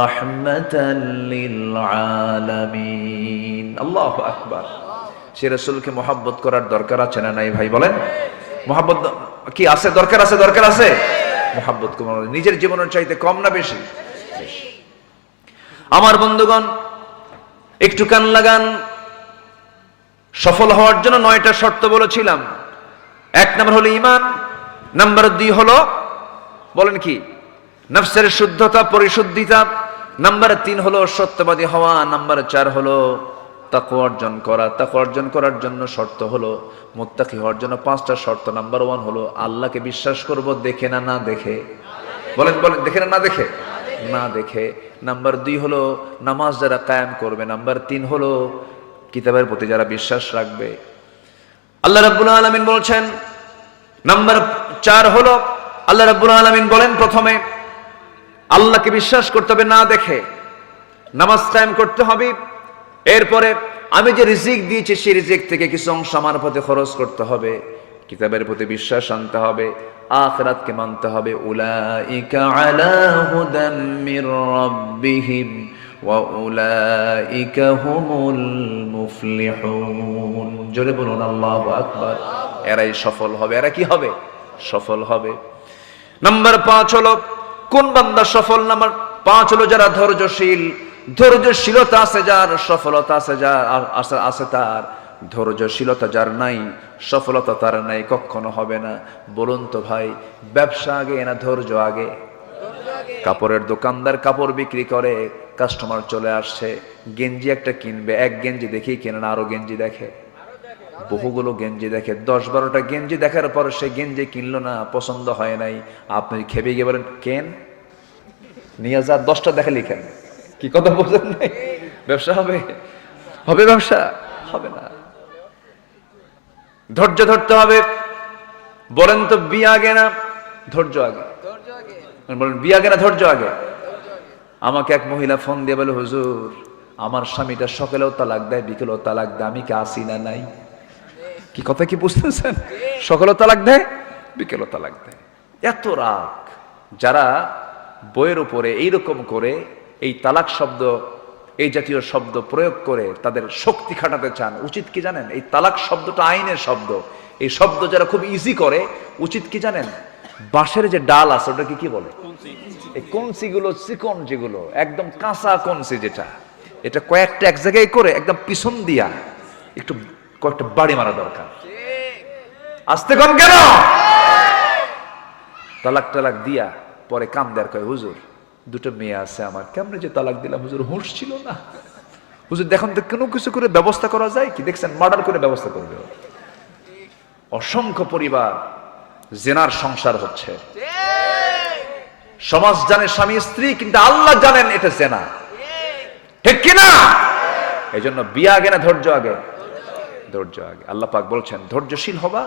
রাহমাতাল লিল আলামিন। আল্লাহু আকবার। সে রাসূলকে মহব্বত করার দরকার আছে না নাই ভাই বলেন? মহব্বত কি আছে? দরকার আছে, দরকার আছে। মহব্বত কম, নিজের জীবনের চাইতে কম না বেশি? আমার বন্ধুগণ, একটু কান লাগান। সফল হওয়ার জন্য 9টা শর্ত বলেছিলাম। 1 নম্বর হলো ঈমান, নাম্বার 2 হলো, বলেন কি? নফসের শুদ্ধতা, পরিশুদ্ধিতা। নাম্বার 3 হলো সত্যবাদী হওয়া। নাম্বার 4 হলো তাকওয়া অর্জন করা। তাকওয়া অর্জন করার জন্য শর্ত হলো মুত্তাকি হওয়ার জন্য 5টা শর্ত। নাম্বার 1 হলো আল্লাহকে বিশ্বাস করব দেখে না, না দেখে। বলেন বলেন, দেখে না, না দেখে? না দেখে। নাম্বার 2 হলো নামাজ যারা কায়েম করবে। নাম্বার 3 হলো কিতাবের প্রতি যারা বিশ্বাস রাখবে। আল্লাহ রাব্বুল আলামিন বলছেন নাম্বার 4 হলো, আল্লাহ রাব্বুল আলামিন বলেন প্রথমে আল্লাহকে বিশ্বাস করতে হবে না দেখে, নামাজ কায়েম করতে হবে। এরপরে আমি যে রিজিক দিয়েছি সেই রিজিক থেকে কিছু অংশ আমার পথে খরচ করতে হবে। কিতাবের প্রতি বিশ্বাস আনতে হবে, আখিরাতকে মানতে হবে। উলাইকা আলা হুদাম মির রাব্বিহিম ওয়া উলাইকা হুমুল মুফলিহুন। জোরে বলুন আল্লাহু আকবার। এরাই সফল হবে। এরা কি হবে? সফল হবে। নাম্বার 5 হলো কোন বান্দা সফল? নাম্বার 5 হলো যারা ধৈর্যশীল। ধৈর্যশীলতা আছে যার, সফলতা আছে যার, আছে তার। ধৈর্যশীলতা যার নাই, সফলতা তার নাই, কখনো হবে না। বলুন তো ভাই, ব্যবসা আগে না ধৈর্য আগে? কাপড়ের দোকানদার কাপড় বিক্রি করে, কাস্টমার চলে আসছে, গেঞ্জি একটা কিনবে, এক গেঞ্জি দেখেই কেনে না, আরো গেঞ্জি দেখে, বহুগুলো গেঞ্জি দেখে, 10-12টা গেঞ্জি দেখার পর সে গেঞ্জি কিনলো না, পছন্দ হয় নাই। আপনি খেপে গিয়ে বলেন কেন, নিয়ে যা, 10টা দেখে লিখেন। কি কথা বোঝেন নাই? ব্যবসা হবে? হবে ব্যবসা? হবে না। ধৈর্য ধরতে হবে। বলেন তো বিয়ে আগে না ধৈর্য আগে? বলেন বিয়ে আগে না ধৈর্য আগে? আমাকে এক মহিলা ফোন দিয়ে বলে, হুজুর আমার স্বামীটা সকালেও তালাক দেয়, বিকেলেও তালাক দেয়, আমি কি আসি না নাই? কি কথা কি বুঝতেছেন? সকালেও তালাক দেয়, বিকেলেও তালাক দেয়। এত রাগ। যারা বইয়ের উপরে এইরকম করে এই তালাক শব্দ, এই জাতীয় শব্দ প্রয়োগ করে তাদের শক্তি খাটাতে চান, উচিত কি জানেন? এই তালাক শব্দটা আইনের শব্দ। এই শব্দ যারা খুব ইজি করে, উচিত কি জানেন? বাঁশের যে ডাল আছে ওটাকে কি বলে? এই কঞ্চি গুলো, চিকন যেগুলো, একদম কাঁচা কঞ্চি যেটা, এটা কয়েকটা এক জায়গায় করে একদম পিছন দিয়া একটু কয়েকটা বাড়ি মারা দরকার। আসতে কম কেন? তালাক টালাক দিয়া পরে কাম দেয়ার কয়, হুজুর 2টা মেয়ে আছে আমার, কেমনে যে তালাক দিলাম হুজুর, হুঁশ ছিল না। হুজুর দেখুন তো কোনো কিছু করে ব্যবস্থা করা যায় কি? দেখছেন মার্ডার করে ব্যবস্থা করবে। অসংখ্য পরিবার জেনার সংসার হচ্ছে। সমাজ জানে স্বামী স্ত্রী, কিন্তু আল্লাহ জানেন এটা জেনা, ঠিক কিনা? এই জন্য বিয়ে আগে না ধৈর্য আগে? ধৈর্য আগে। আল্লাহ পাক বলছেন ধৈর্যশীল হবা,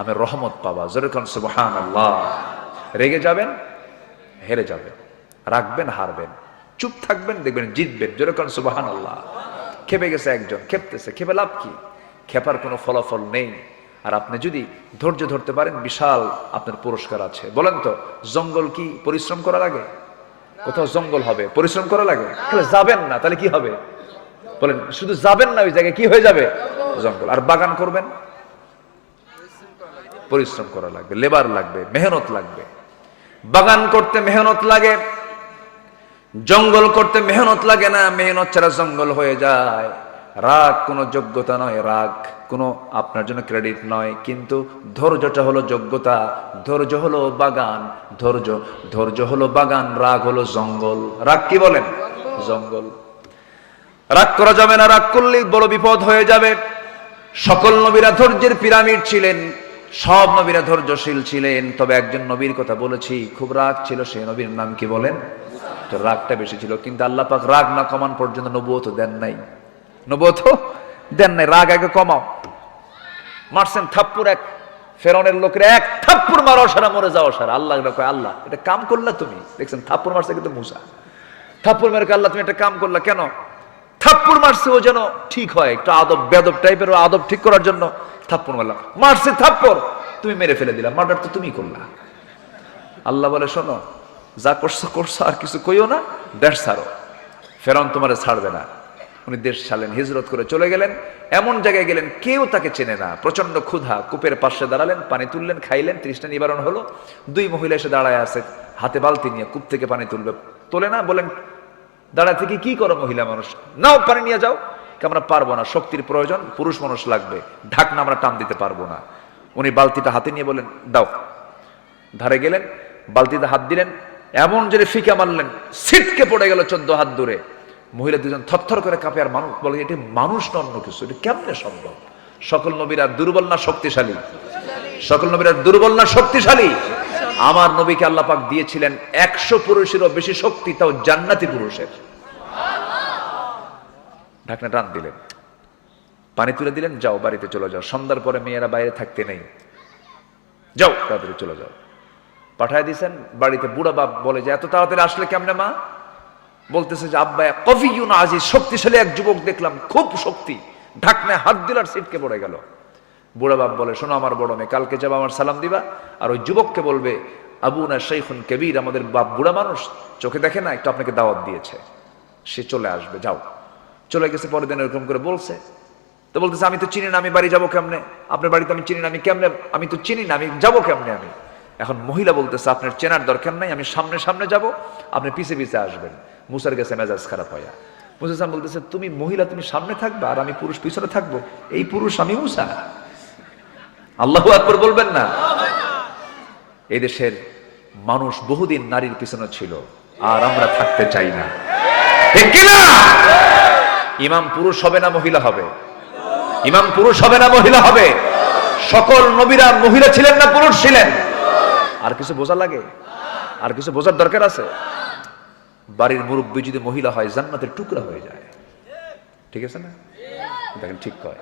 আমি রহমত পাবা। জোরে কোন সুবহানাল্লাহ। রেগে যাবেন, হেরে যাবেন, রাখবেন, হারবেন, চুপ থাকবেন, দেখবেন জিতবেন। জোরে কোন সুবহানাল্লাহ। খেপে গেছে একজন, খেপতেছে, খেপে লাভ কি? খেপার কোনো ফলাফল নেই। আর আপনি যদি ধৈর্য ধরতে পারেন, বিশাল আপনার পুরস্কার আছে। বলেন তো, জঙ্গল কি পরিশ্রম করা লাগে? কোথাও জঙ্গল হবে পরিশ্রম করা লাগে? তাহলে যাবেন না, তাহলে কি হবে? বলেন, শুধু যাবেন না, ওই জায়গায় কি হয়ে যাবে? জঙ্গল। আর বাগান করবেন, পরিশ্রম করা লাগবে, লেবার লাগবে, মেহনত লাগবে। বাগান করতে মেহনত লাগে, জঙ্গল করতে মেহনত লাগে না। মেহনত ছাড়া জঙ্গল হয়ে যায়। রাগ কোনো যোগ্যতা নয়, রাগ কোনো আপনার জন্য ক্রেডিট নয়, কিন্তু ধৈর্যটা হলো যোগ্যতা। ধৈর্য হলো বাগান, ধৈর্য হলো বাগান, রাগ হলো জঙ্গল। রাগ কি বলেন? জঙ্গল। রাগ করা যাবে না, রাগ করলে বড় বিপদ হয়ে যাবে। সকল নবীরা ধৈর্যের পিরামিড ছিলেন, সব নবীরা ধৈর্যশীল ছিলেন। তবে একজন নবীর কথা বলেছি, খুব রাগ ছিল, সেই নবীর নাম কি বলেন? তো রাগটা বেশি ছিল, কিন্তু আল্লাহ পাক রাগ না কমান পর্যন্ত নবুয়ত দেন নাই। নবুয়ত দেন নাই, রাগ আগে কমাও। মারছেন থাপ্পুর, এক ফেরাউনের লোকের এক থাপ্পুর মারো, সারা মরে যাও সারা। আল্লাহ কয়, আল্লাহ এটা কাম করলা তুমি? দেখছেন থাপ্পুর মারছে কিন্তু মুসা, থাপ্পুর মেরে আল্লাহ তুমি একটা কাম করলা কেন? থাপ্পুর মারছে ও যেন ঠিক হয়, একটু আদব বেদব টাইপের, আদব ঠিক করার জন্য থাপ্পুর মারলাম। মারছে থাপ্পুর, তুমি মেরে ফেলে দিলা, মার্ডার তো তুমি করলা। আল্লাহ বলে, শোনো, যা করছো করছো, আর কিছু কইও না, দেশ ছাড়ো, ফেরাউন তোমারে ছাড়বে না। উনি দেশ ছাড়লেন, হিজরত করে চলে গেলেন। এমন জায়গায় গেলেন কেউ তাকে চেনে না, প্রচন্ড ক্ষুধা, কূপের পাশে দাঁড়ালেন, পানি তুললেন, খাইলেন, তৃষ্ণা নিবারণ হলো। 2 মহিলা এসে দাঁড়ায় আছে, হাতে বালতি নিয়ে কূপ থেকে পানি তুলবে, তোলে না। বলেন, দাঁড়ায় থেকে কি করো মহিলা মানুষ? নাও পানি নিয়ে যাও। আমরা পারবো না, শক্তির প্রয়োজন, পুরুষ মানুষ লাগবে, ঢাকনা আমরা টান দিতে পারবো না। উনি বালতিটা হাতে নিয়ে বলেন, দাও। ধারে গেলেন, বালতিতে হাত দিলেন, এমন জোরে ফিকা মারলেন, ছিটকে পড়ে গেল 14 হাত দূরে। মহিলা দুজন থরথর করে কাঁপে, আর মানুষ বলে এটা মানুষ না অন্য কিছু, এটা কেমনে সম্ভব? সকল নবীরা দুর্বল না শক্তিশালী? সকল নবীরা দুর্বল না শক্তিশালী? আমার নবীকে আল্লাহ পাক দিয়েছিলেন 100 পুরুষেরও বেশি শক্তি, তাও জান্নাতি পুরুষের। ঢাকনা টান দিলেন, পানি তুলে দিলেন, যাও বাড়িতে চলে যাও, সন্ধ্যার পরে মেয়েরা বাইরে থাকতে নেই, যাও তাড়াতাড়ি চলে যাও। পাঠায় দিয়েছেন বাড়িতে। বুড়া বাপ বলে যে এত তাড়াতাড়ি আসলে কেমনে মা? বলতেছে যে আব্বা কফিউন আজিজ, শক্তিশালী এক যুবক দেখলাম, খুব শক্তি, ঢাকনায় হাত দিল আর ছিটকে পড়ে গেল। বুড়া বাপ বলে শোনো আমার বড় মেয়ে, কালকে যাবা আমার সালাম দিবা, আর ওই যুবককে বলবে আবুনা শাইখুন কবির, আমাদের বাপ বুড়া মানুষ, চোখে দেখে না, একটু আপনাকে দাওয়াত দিয়েছে, সে চলে আসবে, যাও। চলে গেছে। পরের দিন এরকম করে বলছে, তো বলতেছে আমি তো চিনি না, আমি বাড়ি যাবো কেমনে? আপনার বাড়িতে আমি চিনি না, আমি কেমনে, আমি তো চিনি না, আমি যাবো কেমনে আমি? এখন মহিলা বলতেছে আপনার চেনার দরকার নাই, আমি সামনে সামনে যাব, আপনি পিছে পিছে আসবেন। মুসার গেছে মেজাজ খারাপ হইয়া। মুসা সাহেব বলতেছে তুমি মহিলা, তুমি সামনে থাকবে আর আমি পুরুষ পিছনে থাকবো? এই পুরুষ আমি মুসা? আল্লাহু আকবার বলবেন না? এই দেশের মানুষ বহুদিন নারীর পিছনে ছিল, আর আমরা থাকতে চাই না, ঠিক কি না? ইমাম পুরুষ হবে না মহিলা হবে? ইমাম পুরুষ হবে না মহিলা হবে? সকল নবীরা মহিলা ছিলেন না পুরুষ ছিলেন? আর কিছু বোঝা লাগে? আর কিছু বোঝার দরকার আছে? বাড়ির মুরব্বী যদি মহিলা হয় জান্নাতের টুকরা হয়ে যায়, ঠিক আছে না? দেখেন ঠিক কয়।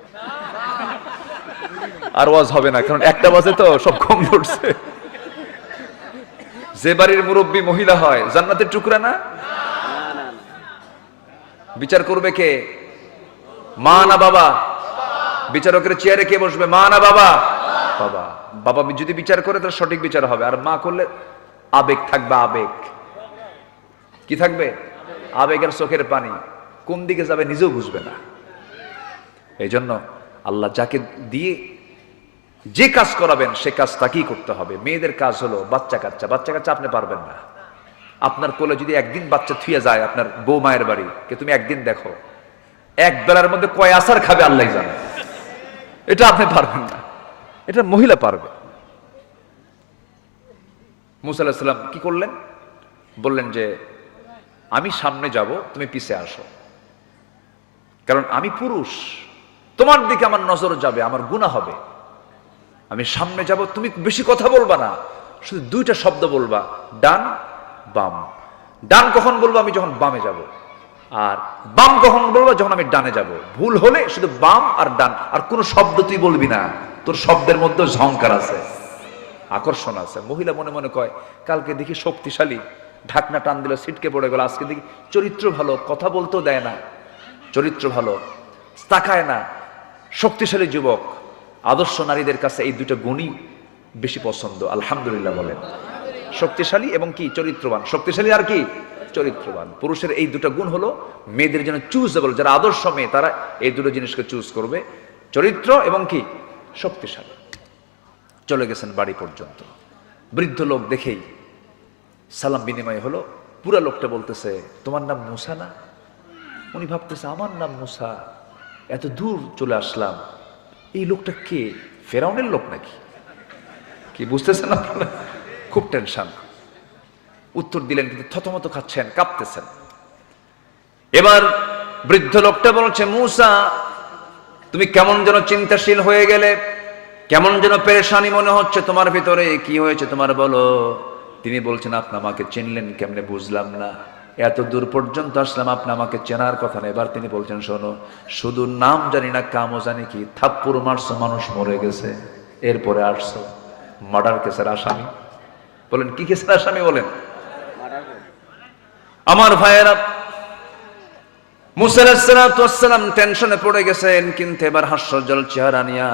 আর ওয়াজ হবে না, কারণ 1টা বাজে তো সব কম উঠছে। যে বাড়ির মুরব্বী মহিলা হয় জান্নাতের টুকরা না? বিচার করবে কে? মা না বাবা? বিচারকের চেয়ারে কে বসবে? মা না বাবা? বাবা। বাবা যদি বিচার করে তাহলে সঠিক বিচার হবে, আর মা করলে আবেগ থাকবে। আবেগ কি থাকবে? আবেগের চোখের পানি কোন দিকে যাবে নিজেও বুঝবে না। এই জন্য আল্লাহ যাকে দিয়ে যে কাজ করাবেন সে কাজ তাকেই করতে হবে। মেয়েদের কাজ হলো বাচ্চা কাচ্চা। বাচ্চা কাচ্চা আপনি পারবেন না। আপনার কোলে যদি একদিন বাচ্চা থুয়ে যায় আপনার বউ মায়ের বাড়ি, কে তুমি একদিন দেখো, এক বেলার মধ্যে কয় আসার খাবে আল্লাহ জানে, এটা আপনি পারবেন না, এটা মহিলা পারবে। মুসা আলাইহিস সালাম কি করলেন? বললেন যে আমি সামনে যাব, তুমি পিছে আসো, কারণ আমি পুরুষ, তোমার দিকে আমার নজর যাবে, আমার গুনাহ হবে। আমি সামনে যাব, তুমি বেশি কথা বলবা না, শুধু 2টা শব্দ বলবা, ডান বাম। ডান কখন বলবো? আমি যখন বামে যাব। আর বাম কখন বলবো? যখন আমি ডানে যাব। ভুল হলে শুধু বাম আর ডান, আর কোনো শব্দ তুই বলবি না। তোর শব্দের মধ্যে ঝংকার আছে, আকর্ষণ আছে। মহিলা মনে মনে কয় কালকে দেখি শক্তিশালী, ঢাকনা টান দিল, ছিটকে পড়ে গেল। আজকে দেখি চরিত্র ভালো, কথা বলতেও দেয় না, চরিত্র ভালো, তাকায় না, শক্তিশালী যুবক। আদর্শ নারীদের কাছে এই 2টা গুণই বেশি পছন্দ। আলহামদুলিল্লাহ বলেন। শক্তিশালী এবং কি চরিত্রবান। শক্তিশালী আর কি চরিত্রবান। পুরুষের এই 2টা গুণ হলো মেয়েদের জন্য চুজেবল। যারা আদর্শ মেয়ে তারা এই 2টো জিনিসকে চুজ করবে, চরিত্র এবং কি শক্তিশালী। চলে গেছেন বাড়ি পর্যন্ত। বৃদ্ধ লোক দেখেই সালাম বিনিময় হলো। পুরা লোকটা বলতেছে তোমার নাম মুসা না? উনি ভাবতেছে আমার নাম মুসা, এত দূর চলে আসলাম, এই লোকটা কে? ফেরাউনের লোক নাকি? কি বুঝতেছেন আপনারা? খুব টেনশন। উত্তর দিলেন কিন্তু থতমত খাচ্ছেন, কাঁপতেছেন। এবার বৃদ্ধ লোকটা বলছে মুসা তুমি কেমন যেন চিন্তাশীল হয়ে গেলে, কেমন যেন পেরেশানি মনে হচ্ছে তোমার ভিতরে, কি হয়েছে তোমার বলো। তিনি বলছেন আপনি আমাকে চিনলেন কেমনে বুঝলাম না, এত দূর পর্যন্ত আসলাম, আপনি আমাকে চেনার কথা না। এবার তিনি বলছেন শোনো, শুধু নাম জানি না কামও জানি কি, থাপ্পড় মারছো মানুষ মরে গেছে, এরপরে আসছো মার্ডার কেসের আসামি। বলেন কি কেসের আসামি? বলেন। আমার ভাইয়েরা, মুসা আলাইহিস সালাম টেনশনে পড়ে গেছেন, কিন্তু এবার হাস্যজ্জ্বল চেহারা নিয়া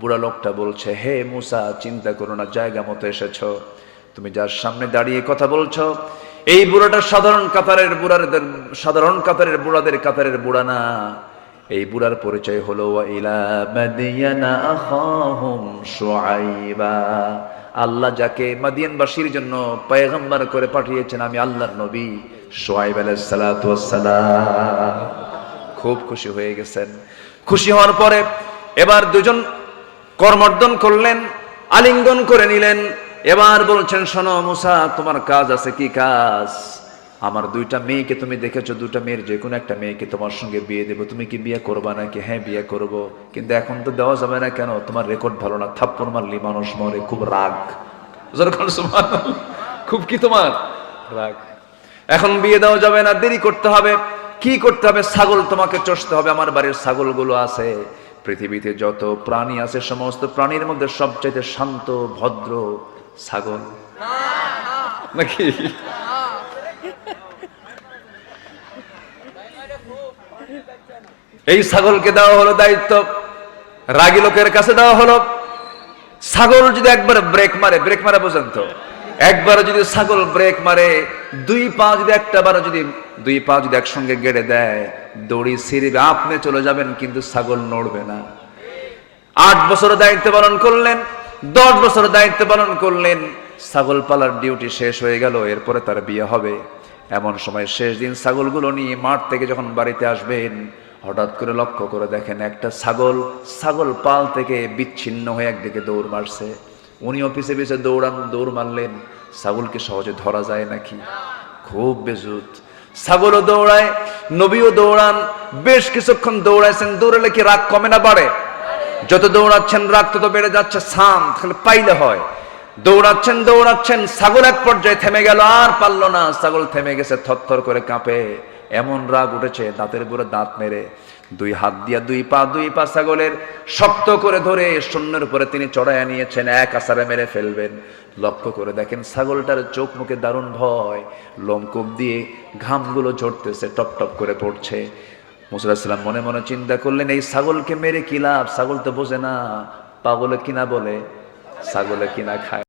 বুড়া লোকটা বলছে হে মুসা চিন্তা করো না, জায়গা মতো এসেছো। তুমি যার সামনে দাঁড়িয়ে কথা বলছো এই বুড়াটা সাধারণ কাতারের বুড়াদের কাতারের বুড়া না। এই বুড়ার পরিচয় হলো ওয়া ইলা মাদিয়ানা আখাহুম শুআইবা। আল্লাহ যাকে মাদিয়ানবাসীর জন্য পয়গম্বর করে পাঠিয়েছেন আমি আল্লাহর নবী শুআইব আলাইহিস সালাতু ওয়াস সালাম। খুব খুশি হয়ে গেছেন। খুশি হওয়ার পরে এবার দুজন করমর্দন করলেন, আলিঙ্গন করে নিলেন। এবার বলছেন, শোনো মুসা, তোমার কাজ আছে। কি কাজ? আমার দুইটা মেয়েকে তুমি দেখেছো, দুইটা মেয়ের যে কোনো একটা মেয়েকে তোমার সঙ্গে বিয়ে দেবো, তুমি কি বিয়ে করবা নাকি? হ্যাঁ বিয়ে করব, কিন্তু এখন তো দেওয়া যাবে না। কেন? তোমার রেকর্ড ভালো না, থাপ্পড় মারলি মানুষ মরে, খুব রাগ। খুব কি তোমার রাগ, এখন বিয়ে দেওয়া যাবে না, দেরি করতে হবে। কি করতে হবে? ছাগল তোমাকে চষতে হবে। আমার বাড়ির ছাগলগুলো আছে, পৃথিবীতে যত প্রাণী আছে সমস্ত প্রাণীর মধ্যে সবচেয়ে শান্ত ভদ্র ছাগল, নাকি? এই ছাগলকে দেওয়া হলো দায়িত্ব, রাগী লোকের কাছে দেওয়া হলো। ছাগল যদি একবার ব্রেক মারে, ব্রেক মারা পর্যন্ত একবার যদি ছাগল ব্রেক মারে, দুই পা যদি একসঙ্গে গেড়ে দেয়, দড়ি ছিঁড়বে, আপনি চলে যাবেন, কিন্তু ছাগল নড়বে না। 8 বছর দায়িত্ব পালন করলেন, 10 বছর দায়িত্ব পালন করলেন, ছাগল পালার ডিউটি শেষ হয়ে গেল। এরপরে তার বিয়ে হবে। এমন সময় শেষ দিন ছাগলগুলো নিয়ে মাঠ থেকে যখন বাড়িতে আসবেন, হঠাৎ করে লক্ষ্য করে দেখেন একটা ছাগল পাল থেকে বিচ্ছিন্ন হয়ে একদিকে দৌড় মারছে। উনিও পিছে পিছে দৌড় মারলেন। ছাগলকে সহজে ধরা যায় নাকি? খুব বেজুত। ছাগলও দৌড়ায়, নবীও দৌড়ান। বেশ কিছুক্ষণ দৌড়াইছেন। দৌড়ালে কি রাগ কমে না বাড়ে? যত দৌড়াচ্ছেন রাগ তত বেড়ে যাচ্ছে। খালি পাইলে হয়। দৌড়াচ্ছেন, ছাগল এক পর্যায়ে থেমে গেল, আর পারল না। ছাগল থেমে গেছে, থরথর করে কাঁপে, এমন রাগ উঠেছে দাঁতের উপরে দাঁত মেরে দুই হাত দিয়া দুই পা ছাগলের শক্ত করে ধরে শূন্যের উপরে তিনি চড়াইয়া নিয়েছেন, এক আছাড়ে মেরে ফেলবেন। লক্ষ্য করে দেখেন ছাগলটার চোখ মুখে দারুণ ভয়, লোমকূপ দিয়ে ঘামগুলো ঝরতেছে, টপ টপ করে পড়ছে। মুসা আলাইহিস সালাম মনে মনে চিন্তা করলেন, এই ছাগলকে মেরে কি লাভ? ছাগল তো বোঝে না, পাগলে কিনা বলে, ছাগলে কিনা খায়।